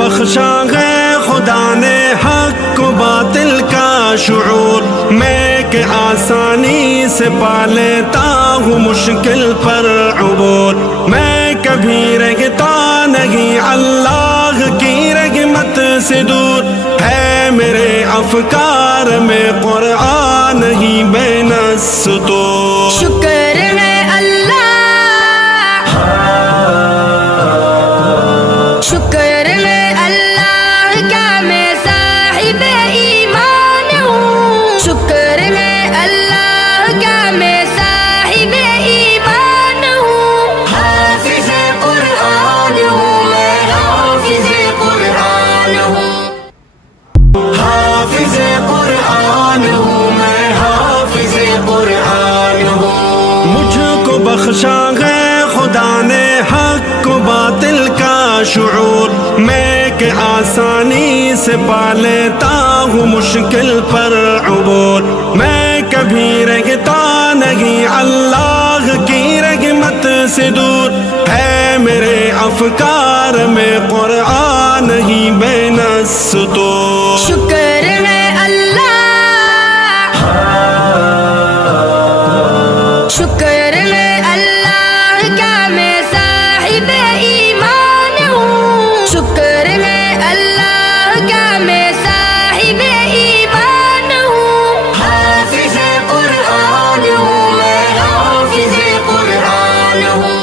بخشا ہے خدا نے حق و باطل کا شعور، میں کہ آسانی سے پا لیتا ہوں مشکل پر عبور، میں کبھی رہتا نہیں اللہ کی رحمت سے دور، ہے میرے افکار میں قرآن ہی بین السطور۔ شکر ہے اللہ، شکر ہے اللہ کا میں صاحب ایمان ہوں، شکر ہے اللہ کا میں صاحب ایمان ہوں، حافظ قرآن ہوں میں، حافظ قرآن ہوں، حافظ قرآن ہوں میں، حافظ قرآن ہوں۔ مجھ کو بخشا ہے خدا نے حق و باطل کا شعور، میں کہ آسانی سے پا لیتا ہوں مشکل پر عبور، میں کبھی رہتا نہیں اللہ کی رحمت سے دور، ہے میرے افکار میں قرآن ہی بین السطور۔ شکر ہے اللہ، شکر ہے اللہ کا میں صاحب ایمان ہوں، شکر ہے اللہ کا میں صاحب ایمان ہوں، حافظ قرآن ہوں میں، حافظ قرآن ہوں،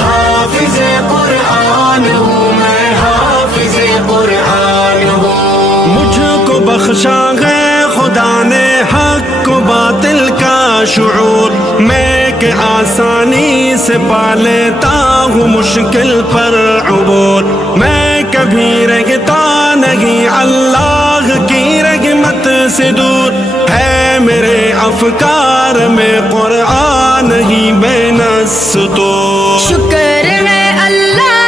حافظ قرآن ہوں میں، حافظ قرآن ہوں۔ مجھ کو بخشا ہے خدا نے حق و باطل کا شعور، میں کہ آسانی سے پا لیتا ہوں مشکل پر عبور، میں کبھی رہتا نہیں اللہ کی رحمت سے دور، ہے میرے افکار میں قرآن ہی بین السطور۔ شکر ہے اللہ،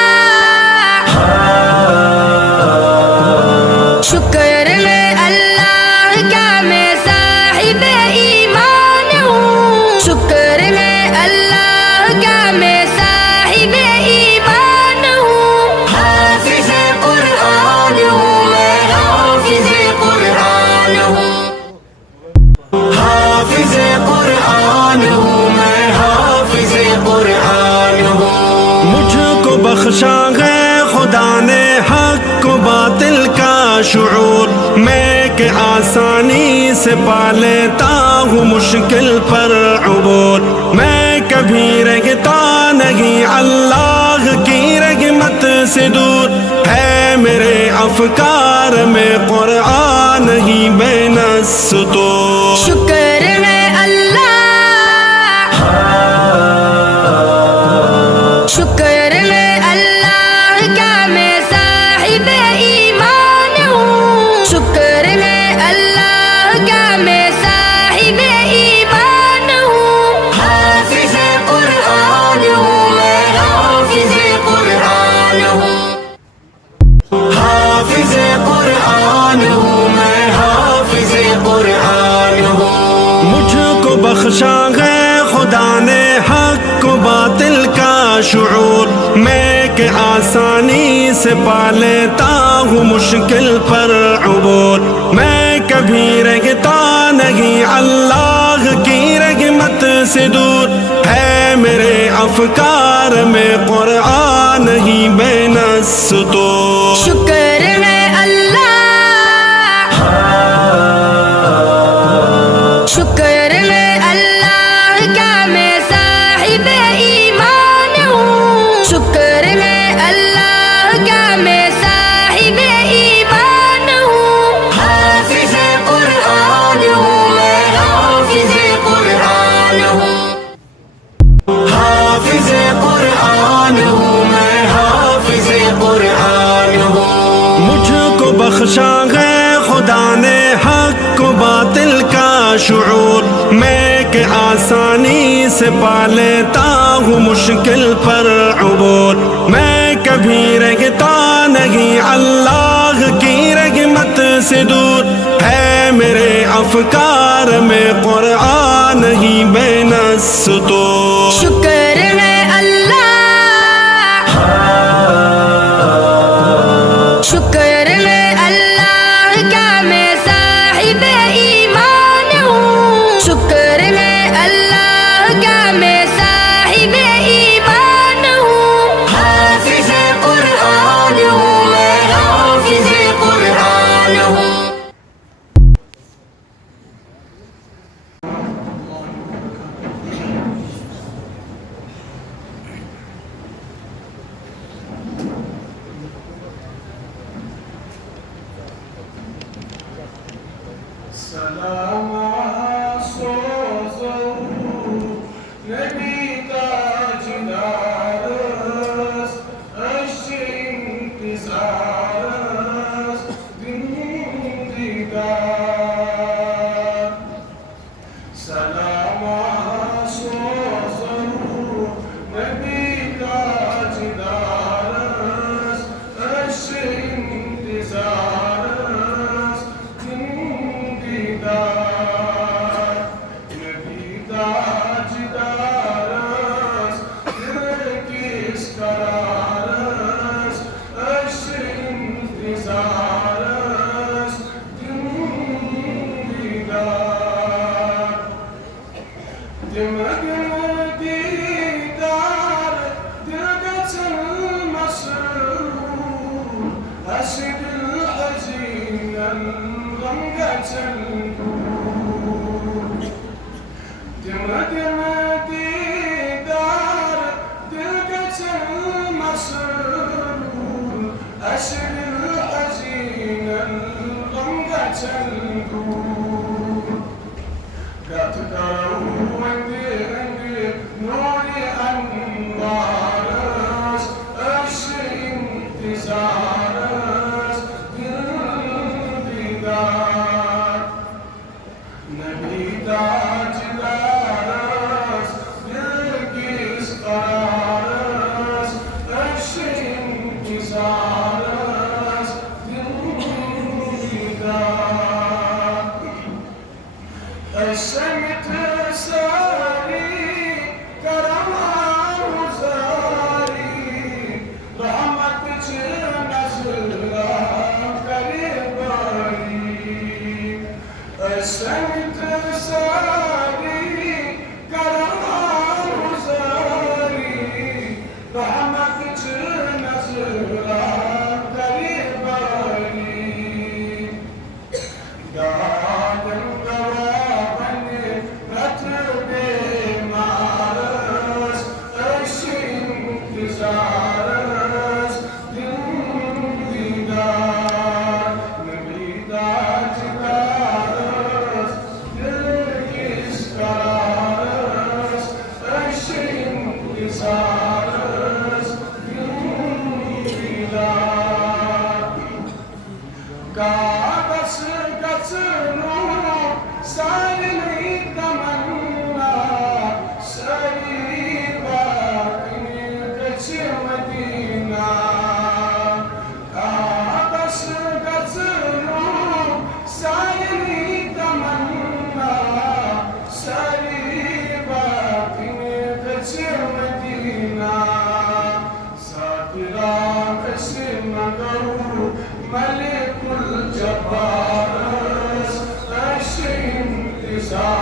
شکر ہے اللہ کا میں صاحب ایمان ہوں، شکر ہے اللہ کا میں صاحب ایمان ہوں، حافظ قرآن ہوں میں، حافظ قرآن ہوں، حافظ قرآن ہوں میں، حافظ قرآن ہوں۔ مجھ کو بخشا ہے خدا نے حق و باطل کا شعور، میں کہ آسانی سے پا لیتا ہوں مشکل پر عبور، میں کبھی رہتا نہیں اللہ کی رحمت سے دور، ہے میرے افکار میں قرآن ہی بین السطور۔ شکر ہے اللہ، شکر ہے اللہ کا میں صاحب ایمان ہوں، شکر ہے اللہ کا میں صاحب ایمان ہوں، حافظ قرآن ہوں میں، حافظ قرآن ہوں، حافظ قرآن ہوں میں، حافظ قرآن ہوں۔ مجھ کو بخشا ہے خدا نے حق و باطل کا شعور، میں کہ آسانی سے پا لیتا ہوں مشکل پر عبور، میں کبھی رہتا نہیں اللہ کی رحمت سے دور، ہے میرے افکار میں قرآن ہی بین السطور۔ شکر ہے اللہ، شکر ہے اللہ کا میں صاحب ایمان ہوں، شکر ہے اللہ کا میں صاحب ایمان ہوں، حافظ قرآن ہوں میں، حافظ قرآن ہوں، حافظ قرآن ہوں میں، حافظ قرآن ہوں۔ مجھ کو بخشا ہے خدا نے حق و باطل کا شعور، میں کہ آسانی سے پا لیتا ہوں مشکل پر عبور، میں کبھی رہتا نہیں اللہ کی رحمت سے دور، ہے میرے افکار میں قرآن ہی بین السطور۔ شکر ہے اللہ، دم دم دیدار دل قتل مسرور أسد الحزين الغم قتل دم دم دیدار دل قتل مسرور أسد الحزين الغم قتل قاتلوا عندي نوري أنوارس أرشي انتظارس دلدار نبي تاج دارس دلقيس قرارس أرشي انتظارس دلدار الشمت ساري كرمها وزاري رحمتك نزلها قريباني الشمت ساري كرمها وزاري رحمتك نزلها قريباني قادم زارس دلدار نبی تاج دارس دلقیس قرارس عرش انتظارس دلدار کعبس گژھنو سارنٕے تمنا ساری مدینہ کعبس گژھنو سارنٕے تمنا ساری باقٕے گژھِ مدینہ ساترا گژھِ مگو ملک الجبارس عرش انتظارس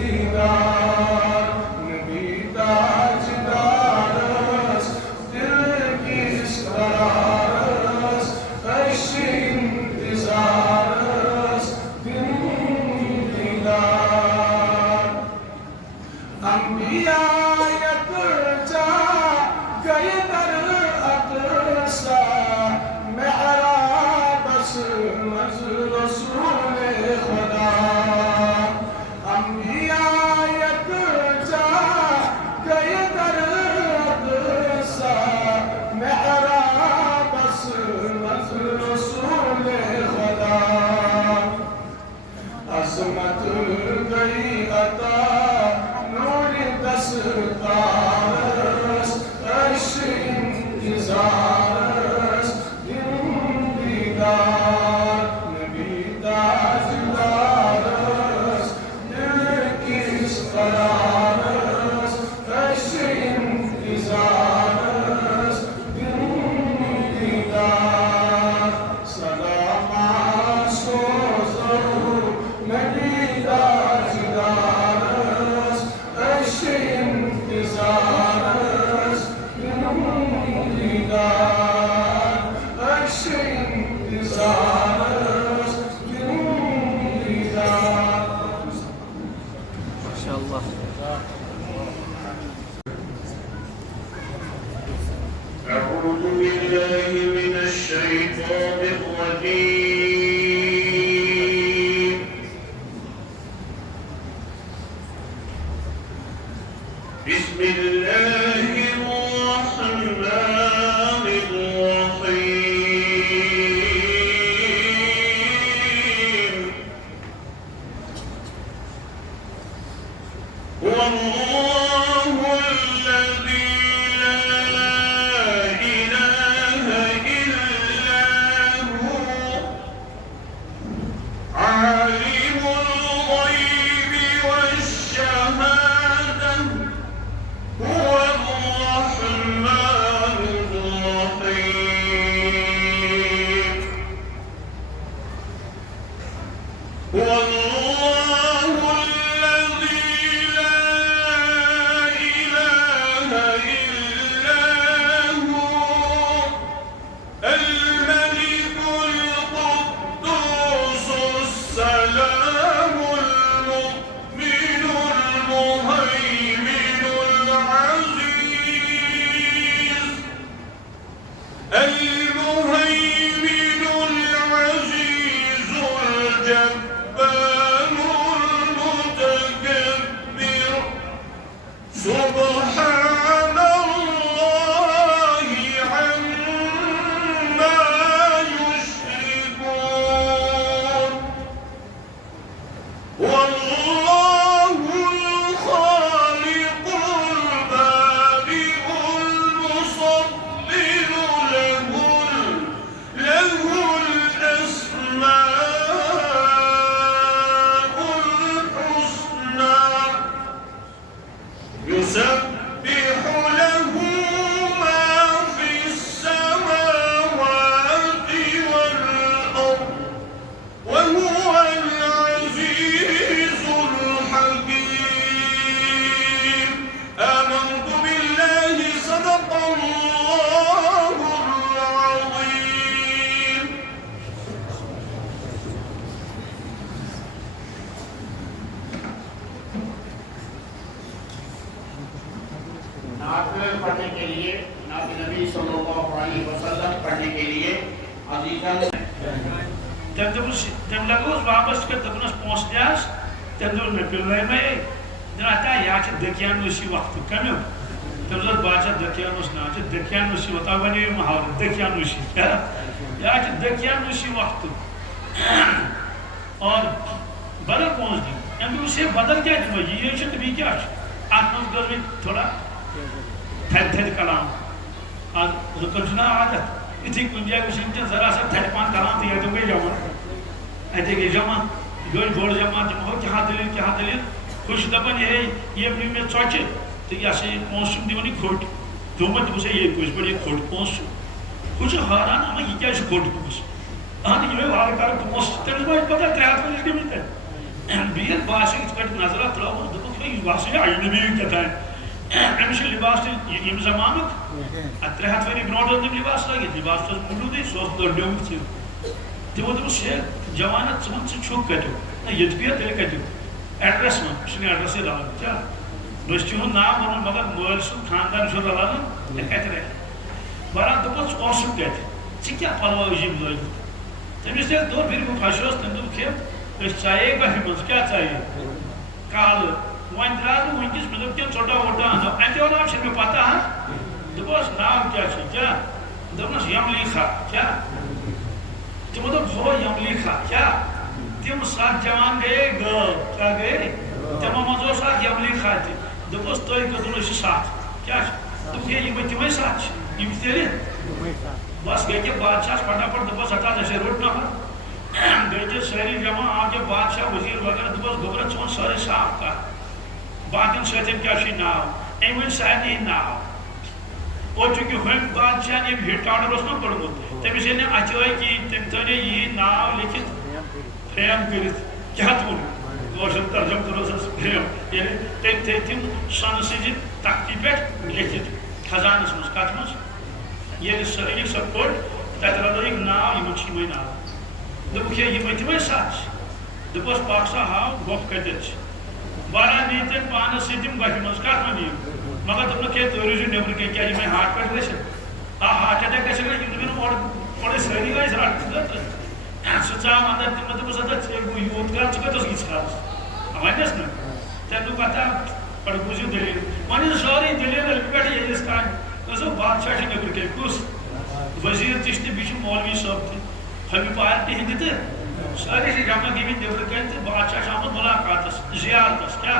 دلدار نبی تاج دارس دلقیس قرارس عرش انتظارس دلدار انبیاء یکجا گئے در اقصی معراج مز رسول خدا انبیاء یکجا گئے در اقصی معراج مز رسول خدا عظمت گئی عطا نور دستارس عرش انتظارس دلدار نبی تاج دارس دلقیس قرارس عرش انتظارس دلدار سلام سوزو نبی تاج دارس عرش انتظارس دلدار عرش انتظارس دلدار ماشاءاللہ أعوذ بالله من الشيطان الرجيم بسم الله الرحمن الرحيم هو الله الذي لا إله إلا هو عالم الغيب والشهادة هو الرحمن الرحيم هو الله الله الخالق البارئ المصور له الأسماء الحسنى يسبح له ما في السماوات والأرض وهو العزيز الحكيم آمنت بالله صدق الله العظيم. نعت پڑھنے کے لیے نعت نبی صلی اللہ علیہ وسلم پڑھنے کے لیے عزیزان تم لگوس واپس کر دپنس پونس دیاس تم دور میں پلوے میں دراتا یا چھ دکیان نوسی وقت کمیو تم زد باچا دکیان نوس نا چھ دکیان نوسی وطا بنی محاور دکیان نوسی یا چھ دکیان نوسی وقت اور بدل پونس دی ام اسے بدل کیا جو یہ چھ تبھی کیا چھ آتمز گز میں تھوڑا تھد تھد کلام آج ذکر جنا عادت اتھی کنجا کشن چھ ذرا سا تھد پان کلام تھی تو گئی جمع ایتے گئی جمع گئی بوڑ جمع جمع ہو کیا دلیل خوش دبن ہے یہ اپنی میں چوچے تو یہ سے پونسم دیونی کھوٹ تو مت اسے یہ کچھ بڑی کھوٹ پونسو کچھ حیران ہم یہ کیا کھوٹ پونس ہاں یہ وار کر پونس تم کو پتہ ترات میں اس کے میں بیل باشی اس پر نظر تھا وہ تو یہ باشی اجنبی کہتا ہے امش لباس یم زمانک اترہت وری برونڈ لباس لگی لباس تو موجود ہے سوس دوڑم تھی تو سے جوانت ژمن سے چھوک کٹو یہ پیا تیل کٹو ایڈریس من اس نے ایڈریس لا کیا دوستوں نام ون مگر مول سو خاندان شو رلان کترے برا دپس اوسو کت چھ کیا پلو جیم لگ تمس تے دو پھر پھاشوس تم کہ اس چاہیے کہ مس کیا چاہیے کال وان دراد ونکس مطلب کہ چھوٹا وٹا انت نام چھ میں پتہ ہے دپس نام کیا چھ کیا دپس یملیخا کیا تم وہ یملیخا کیا تم سات جوان گئے گل کیا گئے تم مزو سات یملیخا تھی دپس تو کتن سات کیا تم یہ تمے سات یہ تیرے بس گئے کہ بادشاہ پٹاپٹ دپس ہٹا جیسے روٹ نہ گئے کہ ساری جمع آ کے بادشاہ وزیر وغیرہ دپس گوبر چون سارے صاف کر باقین ساتن کیا چھ ناو ایمن سانی ناو اور چونکہ ہم بادشاہ نے ہٹ آرڈر اس میں پڑھو تمس نے اچوئی کہ تم تنے یہ ناو لکھت فریم کرت کیا تون گوشن ترجم کرو سس فریم یعنی تم سن سج تختی پہ لکھت خزانس مز کت مز یہ سر سب پڑ تک رد ناو یہ چھ ناو دپک یہ تمے سات دپس پاکسا ہاو گوپ کتن بارہ نیتن پانس ستم گھر مز کت ون مگر دپن کہ تھی روزو نبر کن کیا میں ہارٹ پہ گھن ہارٹ اٹیک گھن اور ساری گئی رٹ سہ ژاو اندر تم دپس یوت کر کتس گیس کالس ونس نا تم دپ پتہ پڑ بوزو دلیل ون سوری دلیل پہ یس تان بادشاہ نبر کن کس وزیر تہ بیچ مولوی صاحب تہ ہمیں پارٹی ہند تہ سارے جمع گمت نبر کن تو بادشاہ آمد ملاقاتس زیارتس کیا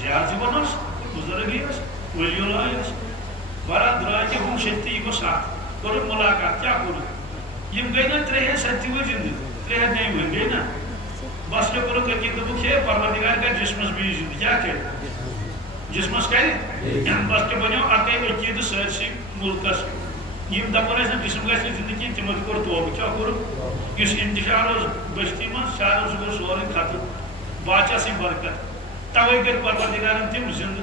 زیارتی بنس بزرگی ولی اللہ برا درائے کہ ہم شتی کو ساتھ کر ملاقات کیا کرو یہ گئی نا ترہ ستی وہ زندگی ترہ نہیں ہوئی گئی نا بس کیا کرو کہ دبک ہے پروردگار کا جسمس بھی زندگی کیا کہ جسمس کہہ بس کہ بنیو اکی عقید سرسی ملکس یم دپن اس جسم گھر زندگی تم کور توبہ کیا کرو اس انتشار بستی من شاید گو سورے ختم بادشاہ سی برکت توے کر پروردگارن تم زند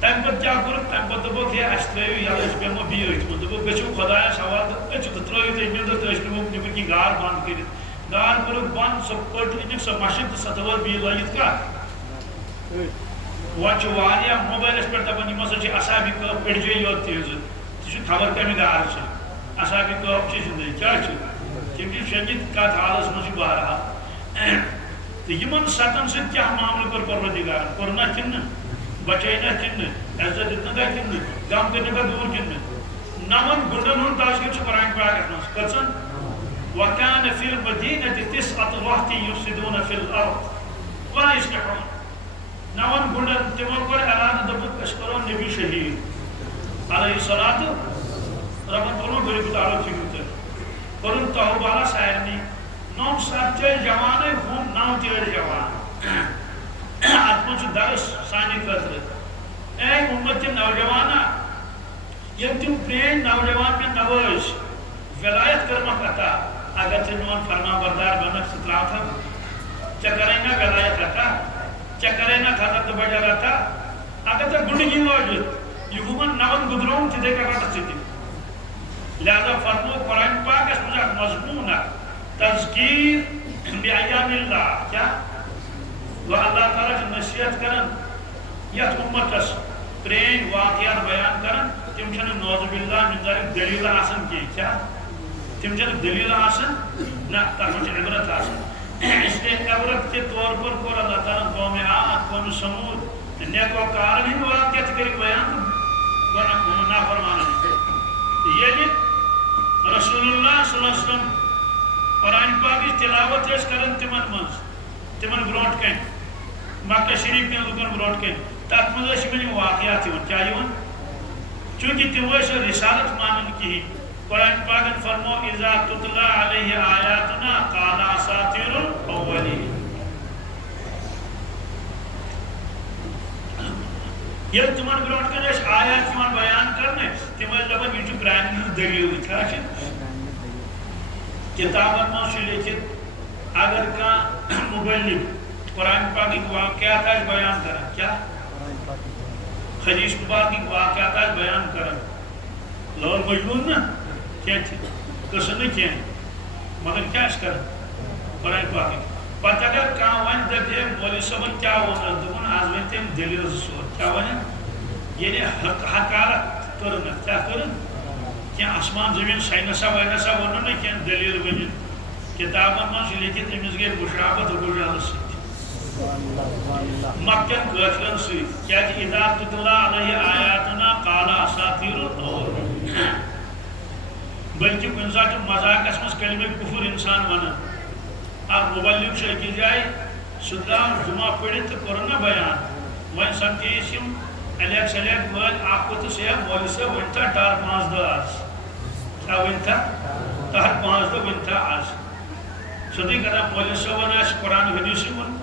تم پہ کیا کور تم پہ دپو کہ اس ترو یلس بیمو بیت دپو گچھو خدایا سوال ترو تھی نندر تھی نبر کی گار بند کر گار کور بند سو پٹ ان سو مشق سو تھو بی لگت کت وچ موبائلس پہ دپان یہ ہسا اصابی کب پڑجے یوت تیز یہ خبر کمی گار اصابی کب زندگی کیا تم شنگت کت حالس مجھ بہرحال یمن ستن ست کیا معاملہ کر پروردگار کورنا کن بچائنا کن عزت دتنا کن غم کرنے کا دور کن نمن گنڈن ہند تذکر قرآن پاک مز کچن وكان في المدينة 9 رهط يفسدون في الأرض ولا يصلحون گنڈن تمو کور اعلان دبت اس کرو نبی شہید علیہ الصلوۃ ربن کرو غریب تعالی فکر کرن توبہ سارنی 9 سات جوان ہم 9 جوان اتم درس سانی خاطر اے امت نوجوانا یہ تم پرین نوجوان میں نواز ولایت کرمک عطا اگر چنون فرما بردار بنک سترا تھا چکرے نہ ولایت عطا چکرے نہ حضرت بجر عطا اگر تو گنڈگی موجود یہ ہمن نون گدرون تھی دیکھا کرتا سیدھی لہذا فرمو قرآن پاک اس مجھے مضمون تذکیر بِعیام اللہ کیا وہ اللہ تعالیٰ کی نصیحت کرن یت امتس پرین واقعات بیان کرن تم چھن نوذ باللہ من ذلک دلیل آسن کی کیا تم چھن دلیل آسن نہ تم چھن عبرت آسن اس لیے عبرت کے طور پر کو اللہ تعالیٰ قوم عاد قوم سمود نیکو کارن ہی واقعات کری بیان ورنہ نافرمانا نہیں یہ رسول اللہ صلی اللہ علیہ وسلم قرآن پاک تلاوت اس کرن تمن منز تمن برونٹ کن مکہ شریف میں لکن برونٹ کن تک مزش میں واقعات ہوں کیا یہ چونکہ تم سے رسالت مانن کی قرآن پاک فرمو اذا تتلا علیہ آیاتنا قال اساطیر الاولین یہ تمن برونٹ کن اس آیات تمن بیان کرنے تمن لبن یہ پرانی دلیل کیا کتابن میں لکھت اگر کا مبلغ قرآن پاک کی واقعات بیان کریں کیا حدیث پاک کی واقعات بیان کریں لور مجبور نا کیا قسم کیا مگر کیا اس کریں قرآن پاک پتہ اگر کام ون دے مولوی صاحب کیا ہونا دون آز میں تم دلیل سور کیا ون یعنی حقارت کرنا کیا کرن کیا آسمان زمین سائنسا وائنسا ونو نے کیا دلیل ونن کتابن من لکھت امس گئی بشرابت و گجالس مکن کافرن سی کیا اذا تتلا علیہ آیاتنا قال اساطیر الاولین بلکہ کن سات مذاق اس کلمہ کفر انسان ونن اب مبلغ سے کی جائے سدام جمعہ پڑھت تو کرنا بیان وین سمجھیسیم الیک سلیک مول آپ کو تو سیب مولی سے ونتا ٹار 5 دہ آج کیا ونتا ٹار 5 دہ ونتا آج سدی کرنا مولی سے ون آج قرآن حدیثی ون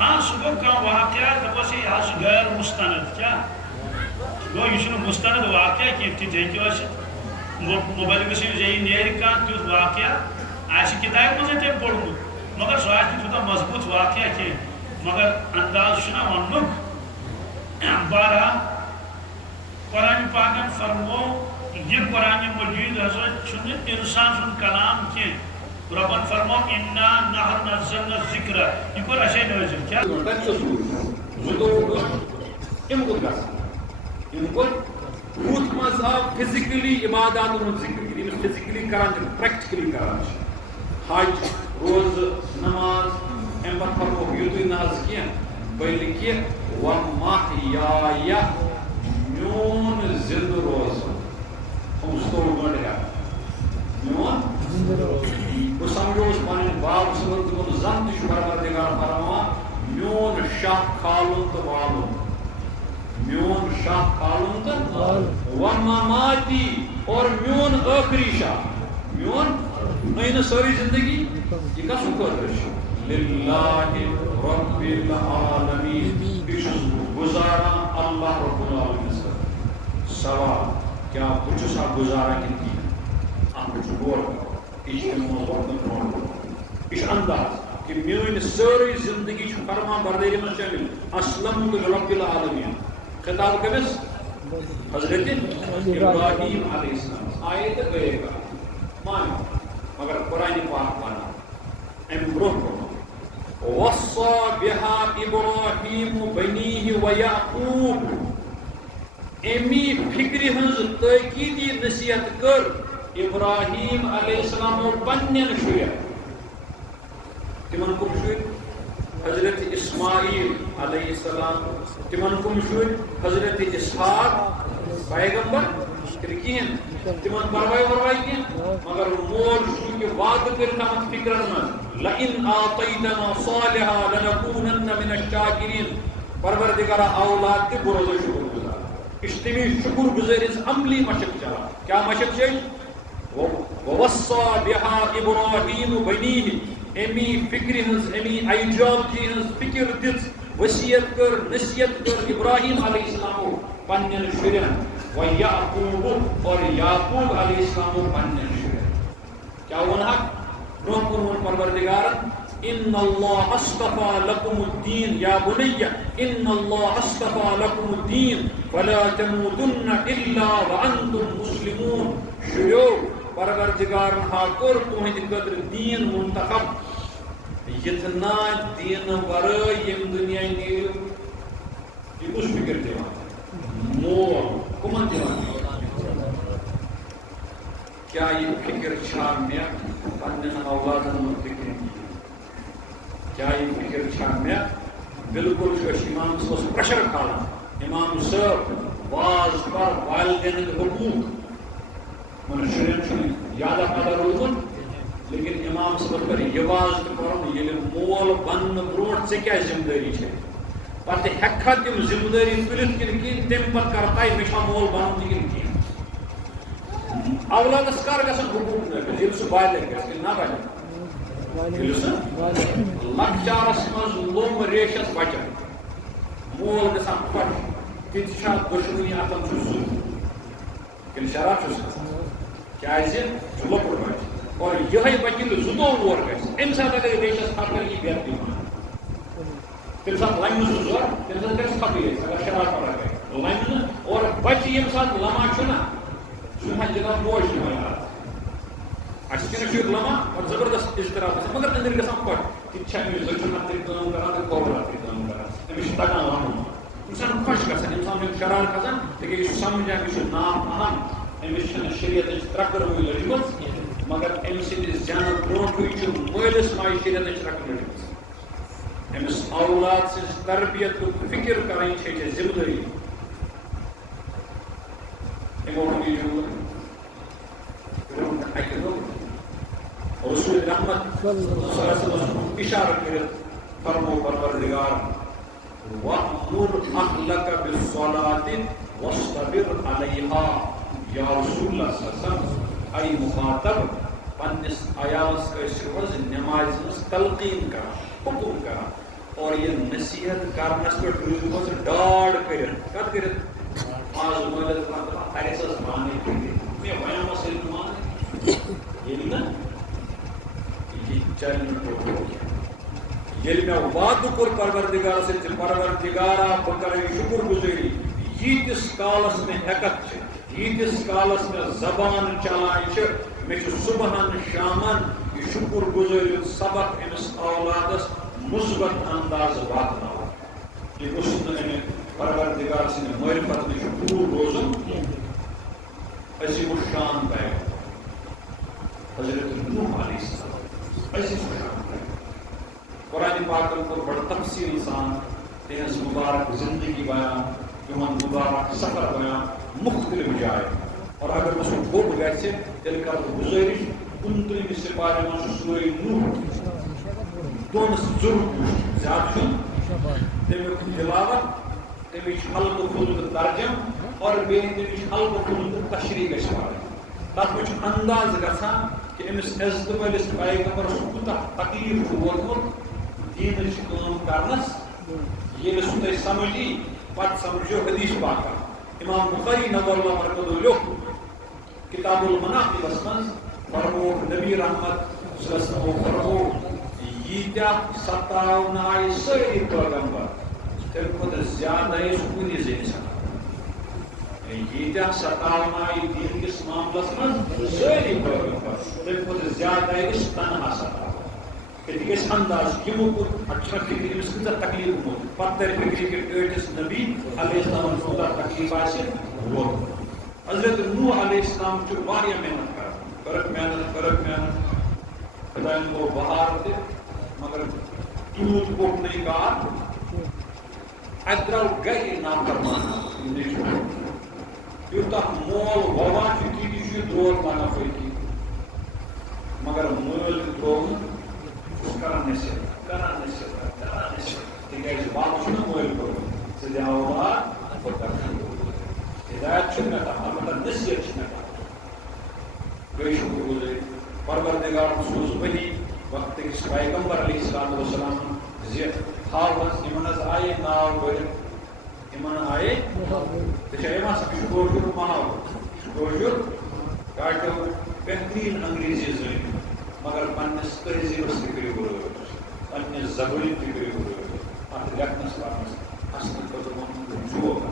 ہاں صبح کا واقعہ دبا سے آج غیر مستند کیا وہ یہ مستند واقعہ کی ابتدائی کی واسط مبلغ سے جائی نیر کان تیوت واقعہ ایسی کتاب مجھے تے پڑھوں مگر سو آج کی مضبوط واقعہ کی مگر انداز شنا ونک بارہ قرآن پاکن فرمو یہ قرآن مجید حضرت چھنے انسان سن کلام کی ربن فرمو انا نحن نزلنا الذکر یہ پر اشیاء نوزل کیا؟ ان کو روت مذہب فزیکلی عبادات و ذکر یہ فزیکلی کران پریکٹیکلی کران حج روز نماز ام پر فرمو یوتوی ناز کیا بلکہ وَمَحْيَايَ میون زند روز ہم سٹور گوڑ ہے میون وہ سمجھو اس پانین باب سبت کن زن تشو پروردگار فرما میون شاہ کھالن تو والن میون شاہ کھالن تو وَمَمَاتِ اور میون آخری شاہ میون این ساری زندگی یہ کسو کر رشو للہ رب العالمین گزارا اللہ رب العالمین سوال کیا کچھ سا گزارا کنی آپ کچھ گور اس انداز کہ میون ساری زندگی چھو فرما برداری میں شامل اسلمت رب العالمین خطاب کبس حضرت ابراہیم علیہ السلام آیت گئے گا مانا مگر قرآن پاک مانا ام بروح وصى بها إبراهيم بنيه ويعقوب امی فکری ہنز تاکیدی نصیحت کر ابراہیم علیہ السلام و پنین شویا تمن کم شوی حضرت اسماعیل علیہ السلام تمن کم شوی حضرت اسحاق پیغمبر کرکین تمن پروائی وروائی کین مگر مول شو کے وعد کرتا مت فکرن من لئن آتیتنا صالحا لنکونن من الشاکرین پروردگار اولاد تہ بروز شکر گزار یہ تمی شکر گزاری عملی مشق چلان کیا مشق چھ ووصى بها ابراہیم بنیہ امی فکر ہز امی آئیڈیالوجی ہز فکر دِژ وصیت کر نصیحت کر ابراہیم علیہ السلام پنن شرین و یعقوب اور یعقوب علیہ السلام پنن شرین کیا ونہا برونٛہہ کُن ووٚن پروردگارن ان اللہ اصطفى لكم الدین یا بنی ان اللہ اصطفى لكم الدین فلا تموتن الا وانتم مسلمون شریو پروردگارن ہا کور تہندِ خٲطرٕ دیٖن منتخب یتنا دین ورٲے یم دنیا نیرو یہ کس فکر دِوان مول کمن دِوان کیا یہ فکر چھا مےٚ پننٮ۪ن اولادن متعلق کیا یہ فکر چھا مےٚ بالکل چھُ أسۍ امام صٲبس پریشر کھالان امام صٲب واز پر والدین حقوق من شرین چھُنہٕ یادہ پتہ روٗدمُت لیکن امام صٲبس پر یہ واز تہِ کرُن ییٚلہِ مول بننہٕ برونٛٹھ ژےٚ کیٛاہ ذمہٕ دٲری چھے پتہٕ ہیٚککھا تِم ذمہٕ دٲری تُلِتھ کِنہٕ کِہیٖنۍ تمہِ پتہٕ کر طے مےٚ چھا مول بنُن تہِ کِنہٕ کینٛہہ اولادس کر گژھن حقوق نٲفِظ ییٚلہِ سُہ بالغ گژھِ کِنہٕ نہ بالغ ییٚلہِ سُہ لۄکچارس منٛز لوٚم ریشس بچن مول گژھان خۄش تِتہِ چھا دۄشوٕنی اتھن چھُ سُہ کِنہٕ شراب چھُس گژھان کیٛازِ چھُ لۄکُٹ بچہِ اور یِہوٚے بچہِ ییٚلہِ زٕتووُہ وُہُر گژھِ اَمہِ ساتہٕ اگر ریشس تھپھ کر یہِ بے ایمان تمہِ ساتہٕ لمہِ نہٕ سُہ زور تمہِ ساتہٕ گژھِ تھپھٕے اگر شراب پڑا کرِ لمہِ نہٕ اور بچہِ ییٚمہِ ساتہٕ لمان چھُنہ سُہ چھُ دِوان موج دِوان اَسہِ چھِنہٕ شُرۍ لمان اور زبردست اضطراب گژھان مگر أنٛدرۍ گژھان خۄش تِتہِ چھِ أمِس زٔچھُن اَتھٕ کٲم کران تہٕ کھووُر اَتھٕ کٲم کران أمِس چھُ تگان لمُن اِنسان خۄش گژھان اِنسان چھُ شرار کھسان تِکیٛازِ یہِ چھُ سمجھان یہِ چھُ نام اہم أمِس چھِنہٕ شریعتٕچ ترٛکٕر وٕنۍ لٔجمٕژ مگر أمۍ سٕنٛدِس زینہٕ برونٛٹھٕے چھُ مٲلِس ماجہِ شریعتٕچ ترٛکٕر لٔجمٕژ أمِس اولاد سٕنٛز تربیتُک فِکر کرٕنۍ چھے ژےٚ ذمہٕ دٲری یِمو اکہِ دۄہ رسول رحمت صلی اللہ علیہ وسلم اشارہ کٔرِتھ فرمو پروردگار وَأْمُرْ أَهْلَكَ بِالصَّلَاةِ وَاصْطَبِرْ عَلَيْهَا یا رسول اللہ صلی اللہ علیہ وسلم اے مخاطب پننس عیالس ٲسِو حظ نمازِ ہٕنٛز تلقیٖن کران حکم کران اور یہ نصیحت کرنس پٮ۪ٹھ روٗزِو حظ ڈاڈ کٔرِتھ کتھ کٔرِتھ آز مٲلِس دپان اَسہِ حظ مانے کٔرِتھ مےٚ وَنیٛومَس ییٚلہِ نہٕ مانے ییٚلہِ نہٕ یہ چلہِ نہٕ ٹوٹل ییٚلہِ مےٚ وعدٕ کوٚر پروردگارس سۭتۍ پروردگارا بہٕ کرٕ شُکر گُزٲری ییٖتِس کالس مےٚ ہیٚکتھ چھِ ییٖتِس کالس مےٚ زبان چلان چھِ مےٚ چھُ صبحن شامن یہِ شُکر گُزٲریُک سبق أمِس اولادس مثبت انداز واتناوان یہِ گوٚژھ نہٕ أمۍ پروردگار سٕنٛدِ معرفت نِش دوٗر روزُن أسۍ یِمو شان بیان حضرت نوح علیہ السلام أسۍ یِمو شان بیان قرآن پاکن کوٚر بڑٕ تفصیٖل سان تِہنٛز مُبارک زندگی بیان تِہُنٛد مُبارک سفر بیان مختلف جایہِ اور اگر وۄنۍ سُہ بوٚڑ گژھِ تیٚلہِ کرٕ بہٕ گُزٲرِش 29 سپارِ منٛز چھُ سورُے نوح دۄن ضروٗر وٕچھُن زیادٕ چھُنہٕ تمیُک تلاوت تمِچ ہلکہٕ پھُلکہٕ ترجم اور بیٚیہِ تمِچ ہلکہٕ پھُلکہٕ تشریح گژھِ پرٕنۍ تتھ منٛز چھُ انداز گژھان کہ أمِس عزتہٕ وٲلِس پیغمبرس کوٗتاہ تکلیٖف چھُ ووتمُت دیٖنٕچ کٲم کرنس ییٚلہِ سُہ تۄہہِ سمجھ یی پتہٕ سمجھو حدیث پاکا امام بخاری نظر اللہ مرکزو لیوٚکھ کتاب المناقبس منٛز فرمووُکھ نبی رحمت صلی اللہ علیہ وسلمو فرمووُکھ ییٖتیاہ ستاونہٕ آیہِ سٲری پیغمبر تمہِ کھۄتہٕ زیادٕ آیہِ سُہ کُنہِ زٔنۍ ستاونہٕ ییٖتیاہ ستاونہٕ آیہِ دیٖن کِس معاملس منٛز سٲری پیغمبر تمہِ کھۄتہٕ زیادٕ آیہِ أسۍ تنہا ستاونہٕ تیٚلہِ گژھِ انداز یِمو کوٚر اَتہِ چھُنہ فِکرِ أمِس کۭژاہ تکلیٖف گوٚمُت پتہٕ ترِ فِکرِ کہِ ٹٲٹھِس نبی علیہ السلامن کوٗتاہ تکلیٖف آسہِ ووتمُت حضرت نوح علیہ السلام چھُ واریاہ محنت کران کٔرٕکھ محنت خۄدایَن گوٚو بہار تہِ مگر تیوٗت کوٚر نہٕ یہِ کار اَتہِ درٛاو گرِ نافرمان نیچُر یوٗتاہ مول وَوان چھُ تیٖتی چھُ یہِ درٛوت لگان پٔتۍ مگر مٲلۍ تہِ ترٛوو نہٕ کران نصیحت تِکیٛازِ تکیازِ وعدٕ چھُنہ مٲلۍ کوٚرمُت ژٕ دِ اولاد بہٕ کَرٕ ہدایت چھُنہٕ مےٚ کران البتہ نصیحت چھِ مےٚ کران گٔے شُکر گُزٲری پروردگارن سوٗز وحی وقت أکِس پیغمبر علیہ الصلوۃ والسلام زِ ہاوس یِمن حظ آیے ناو بٔرِتھ یِمن آیے ژےٚ چھےٚ یِوان سمجھ کٲشُر محاورٕ کٲشُر کاٹیو بہتریٖن انگریزی زٲنۍ مگر پننِس تہذیٖبس تہِ کٔرِو رٲچھ پننِس زبٲنۍ تہِ کٔرِو رٲچھ اتھ لیکھنس پرنس اصلہٕ خٲطرٕ ووٚنُن جوک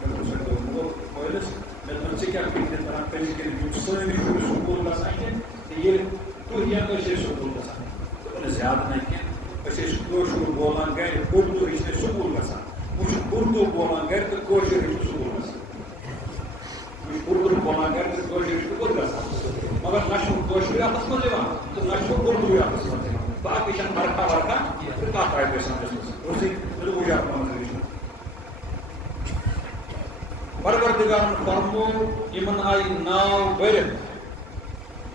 مےٚ دوٚپ مٲلِس مےٚ دوٚپ ژٕ کیٛاہ فِکرِ کران کٔرِتھ کٔرِتھ یِم سٲنۍ شُرۍ سکوٗل گژھان کینٛہہ تہٕ ییٚلہِ تُہۍ یا أسۍ ٲسۍ سکوٗل گژھان دوٚپُن زیادٕ نہ کینٛہہ أسۍ ٲسۍ کٲشُر بولان گرِ اُردو ہیٚچھنٲے سکوٗل گژھان وۄنۍ چھُ اُردو بولان گرِ تہٕ کٲشُر ہیٚچھِ سکوٗل گژھان وۄنۍ چھُ اُردو بولان گرِ تہٕ کٲشُر ہیٚچھِ کوٚت گژھان مگر نہ چھُ کٲشُرے اَتھس منٛز یِوان تہٕ نہ چھُ اُردوٗے اَتھس منٛز یِوان باقٕے چھَنہٕ فرقا ورقا تہٕ کَتھ آیہِ گژھان روزٕے اُجار پانٛژھ پروردگارن فرموو یِمن آیہِ ناو بٔرِتھ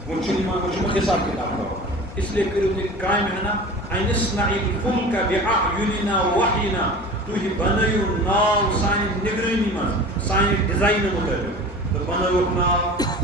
وۄنۍ چھُنہٕ یِمن حساب کِتاب کرُن اس لیے کٔرِو تُہۍ کامہِ ہنا انِصنعِ الفُلکَ بِأعیُنِنَا وَحیِنَا تُہۍ بنٲیِو ناو سانہِ نگرٲنی منٛز سانہِ ڈِزاینہٕ مُطٲبِق تہٕ بنٲوُکھ ناو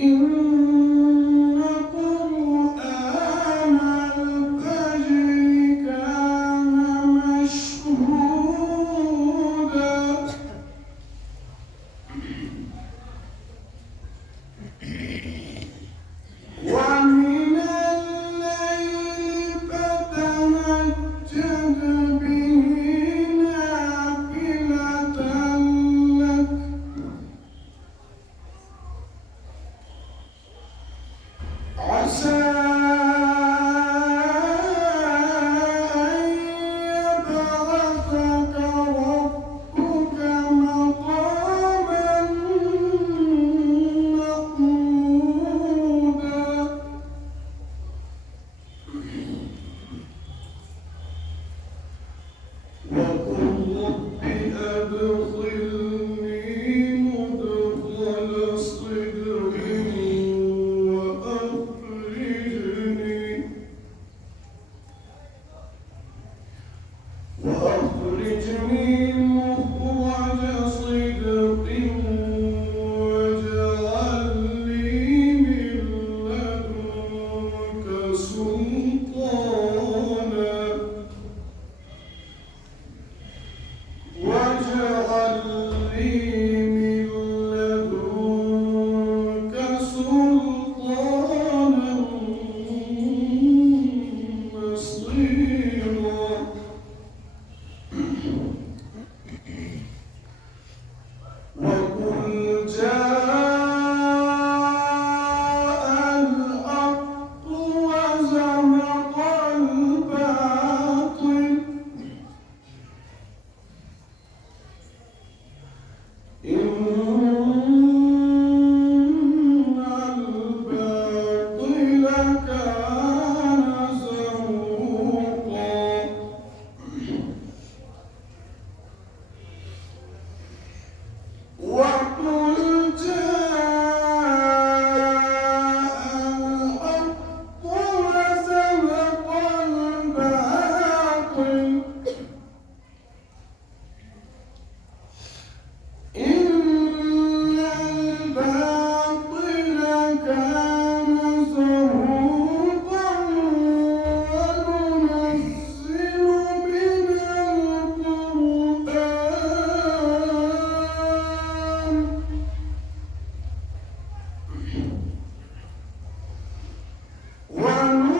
إن قرآن الفجر كان مشهودا ومن الليل فتهجد به نافلة لك عسى أن يبعثك ربك مقاما محمودا وقل رب أدخلني مدخل صدق وأخرجني مخرج صدق واجعل لي من لدنك سلطانا واجعل لي من لدنك سلطانا نصيرا وقل جاء الحق وزهق الباطل إن الباطل كان زهوقا وقل جاء الحق وزهق الباطل إن الباطل كان زهوقا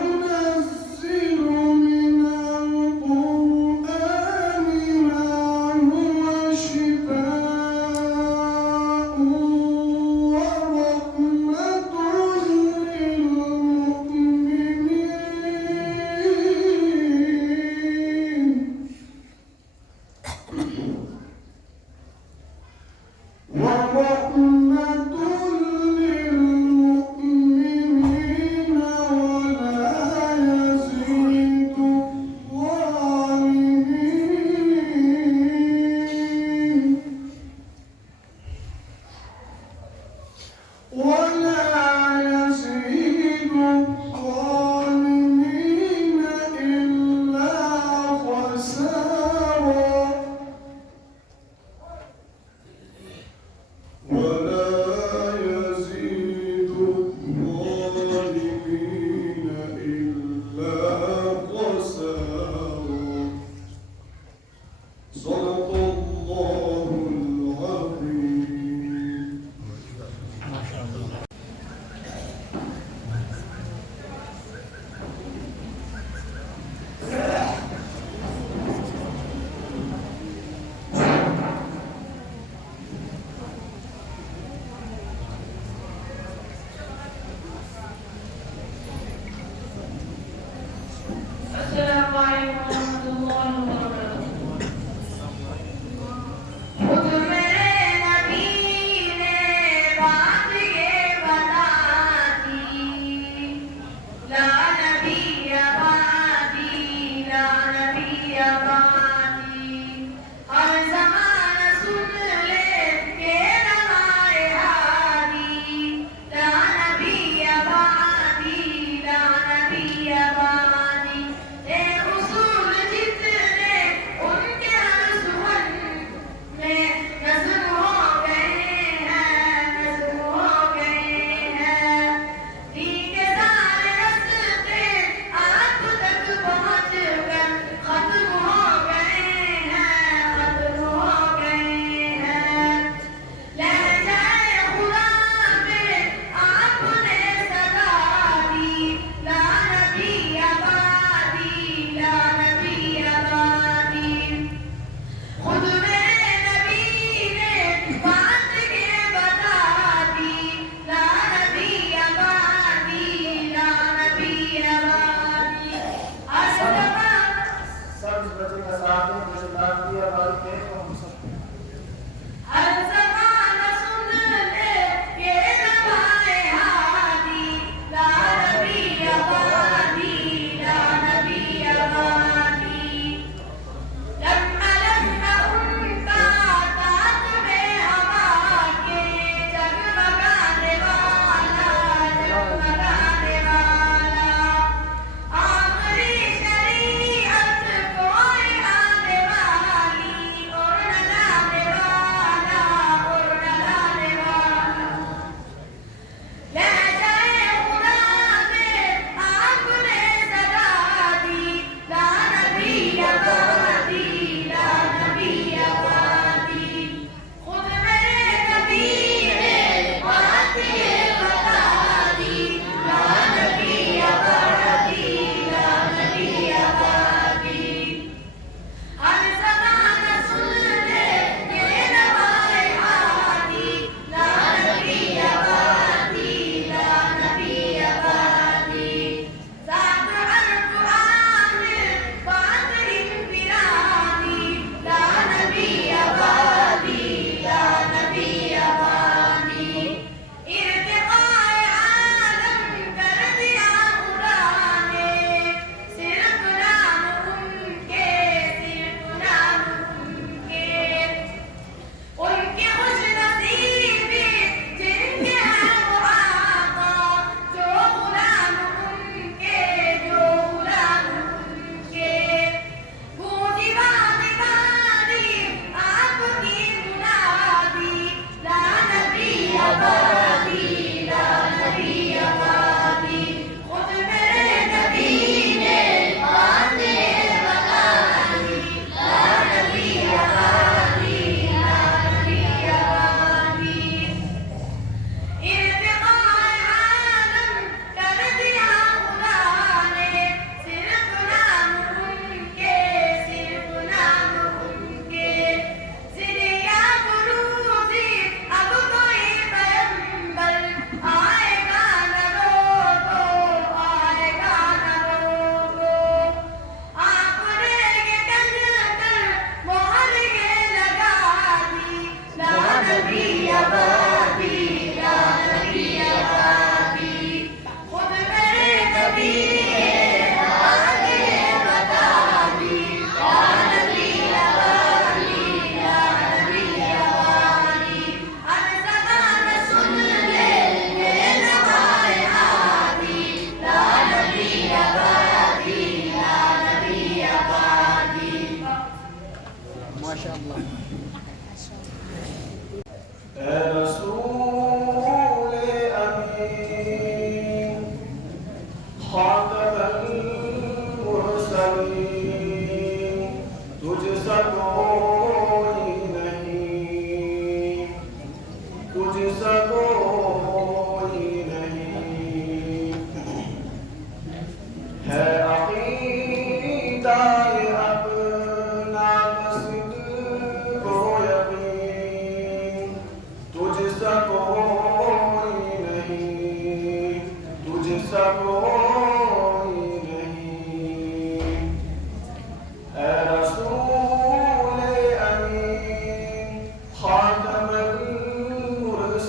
وننزل من القرآن ما هو شفاء ورحمة للمؤمنين ولا يزيد الظالمين إلا خسارا ولا يزيد الظالمين إلا خسارا صدق الله العظيم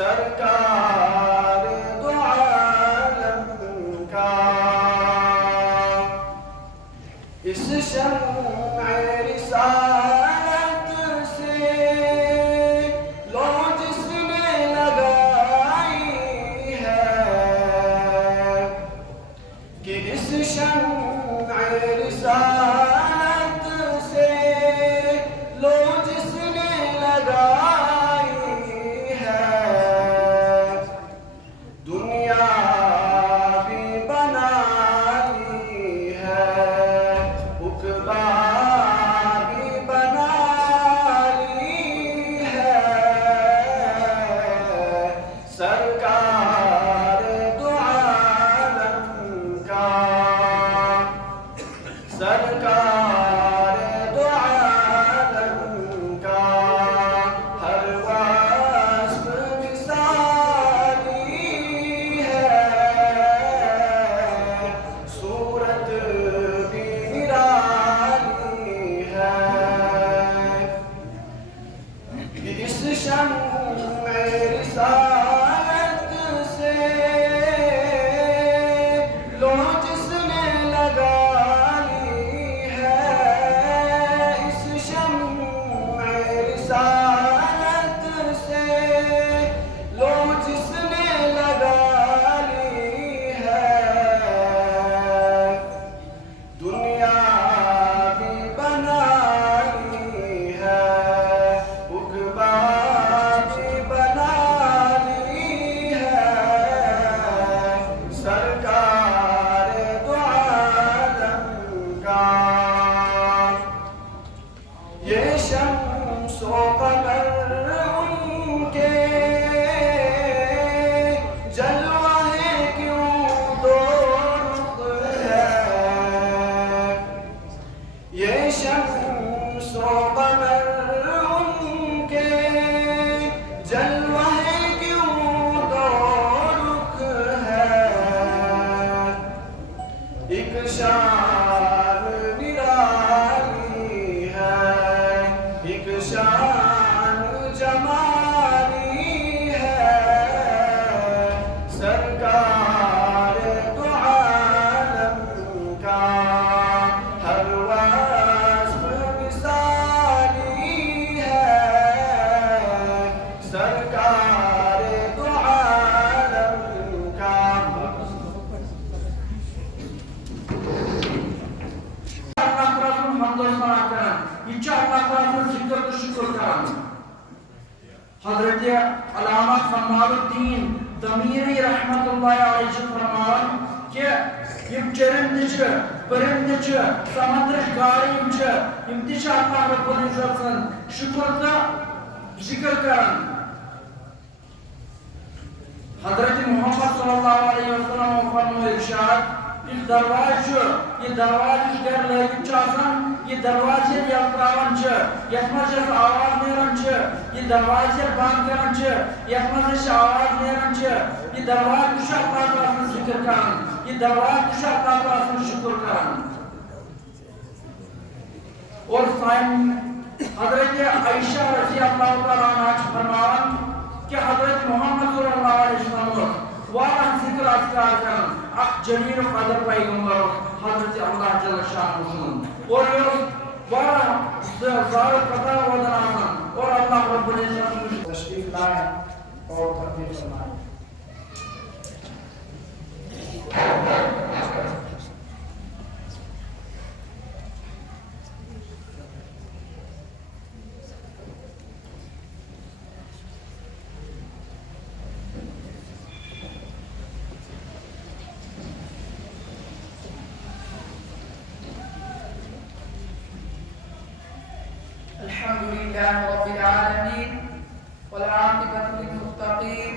سرکار دو عالم کا اس شمع رسالت سے لو جس نے لگائی ہے کہ اس شمع رسالت سے لو جس نے لگائی ہے دنیا بھی بنا لی ہے عقبا بھی بنا لی ہے سرکار دو عالم کا سرکار دو عالم کا ہر وصف مثالی ہے صورت بھی نرالی ہے اس شمع رسالت سے لو جس نے لگا لی ہے اس شمع رسالت سے لو جس نے لگا لی ہے دنیا بھی بنا لی ہے عقبا بھی بنا لی ہے سرکار دو عالم کا یہ شمس و قمر ان کے جلوہ ہے کیوں دو رخ ہے یہ شمس و قمر ان کے جلوہ ہے کیوں دو رخ ہے ایک شان نرالی ہے ایک شان جمالی ہے سرکار دو عالم کا ہر وصف مثالی ہے سرکار دو عالم کا اللہ تعالیٰ حمد و ثنا کران یہ اللہ تعالیٰ ذکر و شکر کران حضرت علامہ کمال الدین دمیری رحمت اللہ علیہ فرمان کہ یم چرند چھ پرند چھ سمندر گاریم چھ یم تش اللہ رب العزت سن شکر تا ذکر کران حضرت محمد صلی اللہ علیہ وسلم فرمائے ارشاد یہ دروازہ گر لگن چاسان یہ دروازہ یلتراون چھ یتھ مز آواز نیران چھ یہ دروازہ بند کران چھ یتھ مز آواز نیران چھ یہ دروازہ چھ اللہ تعالی ذکر کران یہ دروازہ چھ اللہ تعالی شکر کران اور سائن حضرت عائشہ رضی اللہ تعالی عنہا فرمان کہ حضرت محمد صلی اللہ علیہ وسلم وارہ ذکر اذکار کران اخ جلیل قدر پیغمبر حضرت اللہ جل شانہ اور یہ وارہ زار قدر ودن آسان اور اللہ رب العزت تشریف لائیں اور تقدیر فرمائیں الحمد لله رب العالمين والعاقبة للمتقين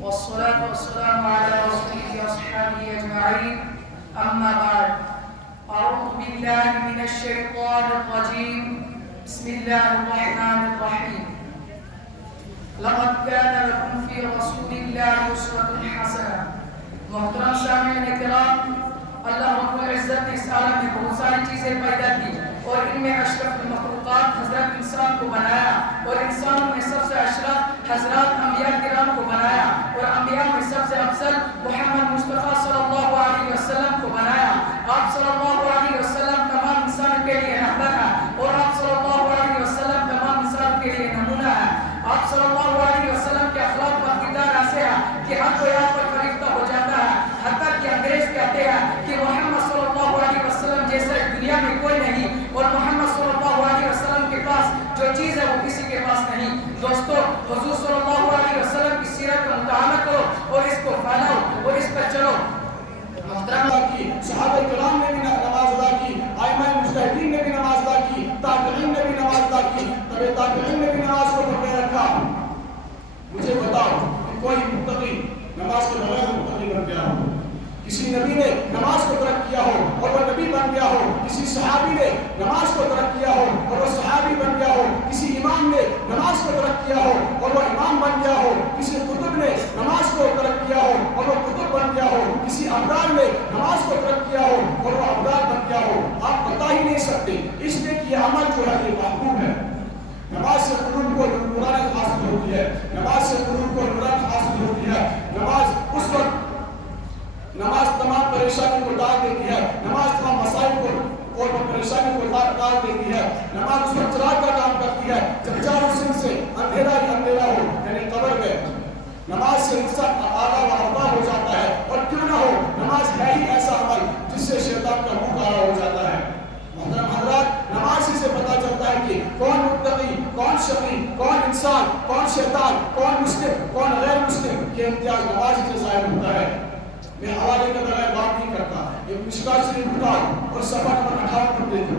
والصلاة والسلام على رسوله وأصحابه أجمعين أما بعد أعوذ بالله من الشيطان الرجيم بسم الله الرحمن الرحيم لقد كان لكم في رسول الله أسوة حسنة محترم سامعین کرام اللہ رب العزت نے اس عالم میں بہت ساری چیزیں پیدا کی اور ان میں اشرف المخلوقات حضرت انسان کو بنایا اور انسانوں میں سب سے اشرف حضرات انبیاء کرام کو بنایا کوئی متقی نماز کے بغیر متقی بن گیا ہو، کسی نبی نے نماز کو ترک کیا ہو اور وہ نبی بن گیا ہو، کسی صحابی نے نماز کو ترک کیا ہو اور وہ صحابی بن گیا ہو، کسی امام نے نماز کو ترک کیا ہو اور وہ امام بن گیا ہو، کسی کتب نے نماز کو ترک کیا ہو اور وہ کتب بن گیا ہو، کسی ابدال نے نماز کو ترک کیا ہو اور وہ ابدال بن گیا ہو، آپ بتا ہی نہیں سکتے، اس لیے کہ یہ عمل جو ہے یہ محبوب ہے۔ نماز سے قلوب کو نورانیت حاصل ہوتی ہے، نماز سے قلوب کو نورانیت حاصل ہوتی ہے، نماز اس وقت نماز تمام پریشانی کو ڈال دیتی ہے، نماز تمام مسائل کو اور پریشانی کو ڈال دیتی ہے، نماز اس وقت چراغ کا کام کرتی ہے جب چاروں سن سے اندھیرا ہی اندھیرا ہو، یعنی قبر میں نماز سے انسان اعلیٰ و ارفع ہو جاتا ہے، اور کیوں نہ ہو نماز ہے ہی ایسا عمل جس سے شیطان کا منہ کالا ہو جاتا ہے۔ محترم حضرات، نماز ہی سے پتہ چلتا ہے کہ کون متقی، کون شقی، کون انسان، کون شیطان، کون مسلم، کون غیر مسلم، یہ امتیاز نماز ہی سے ظاہر ہوتا ہے۔ میں حوالے کے بغیر بات نہیں کرتا، ایک مشکوٰۃ شریف اٹھاؤ اور صفحہ نمبر 58 پر دیکھو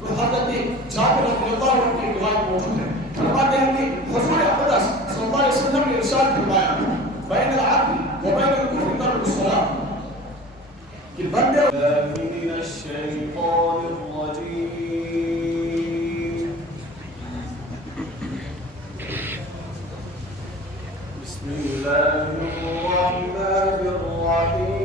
تو حضرت جابر رضی اللہ عنہ کی روایت موجود ہے، فرماتے ہیں کہ حضور اقدس صلی اللہ علیہ وسلم نے ارشاد فرمایا بین العبد و بین الکفر ترک الصلاۃ، کہ بندے من الشیطان الرجیم بسم اللہ الرحمن الرحیم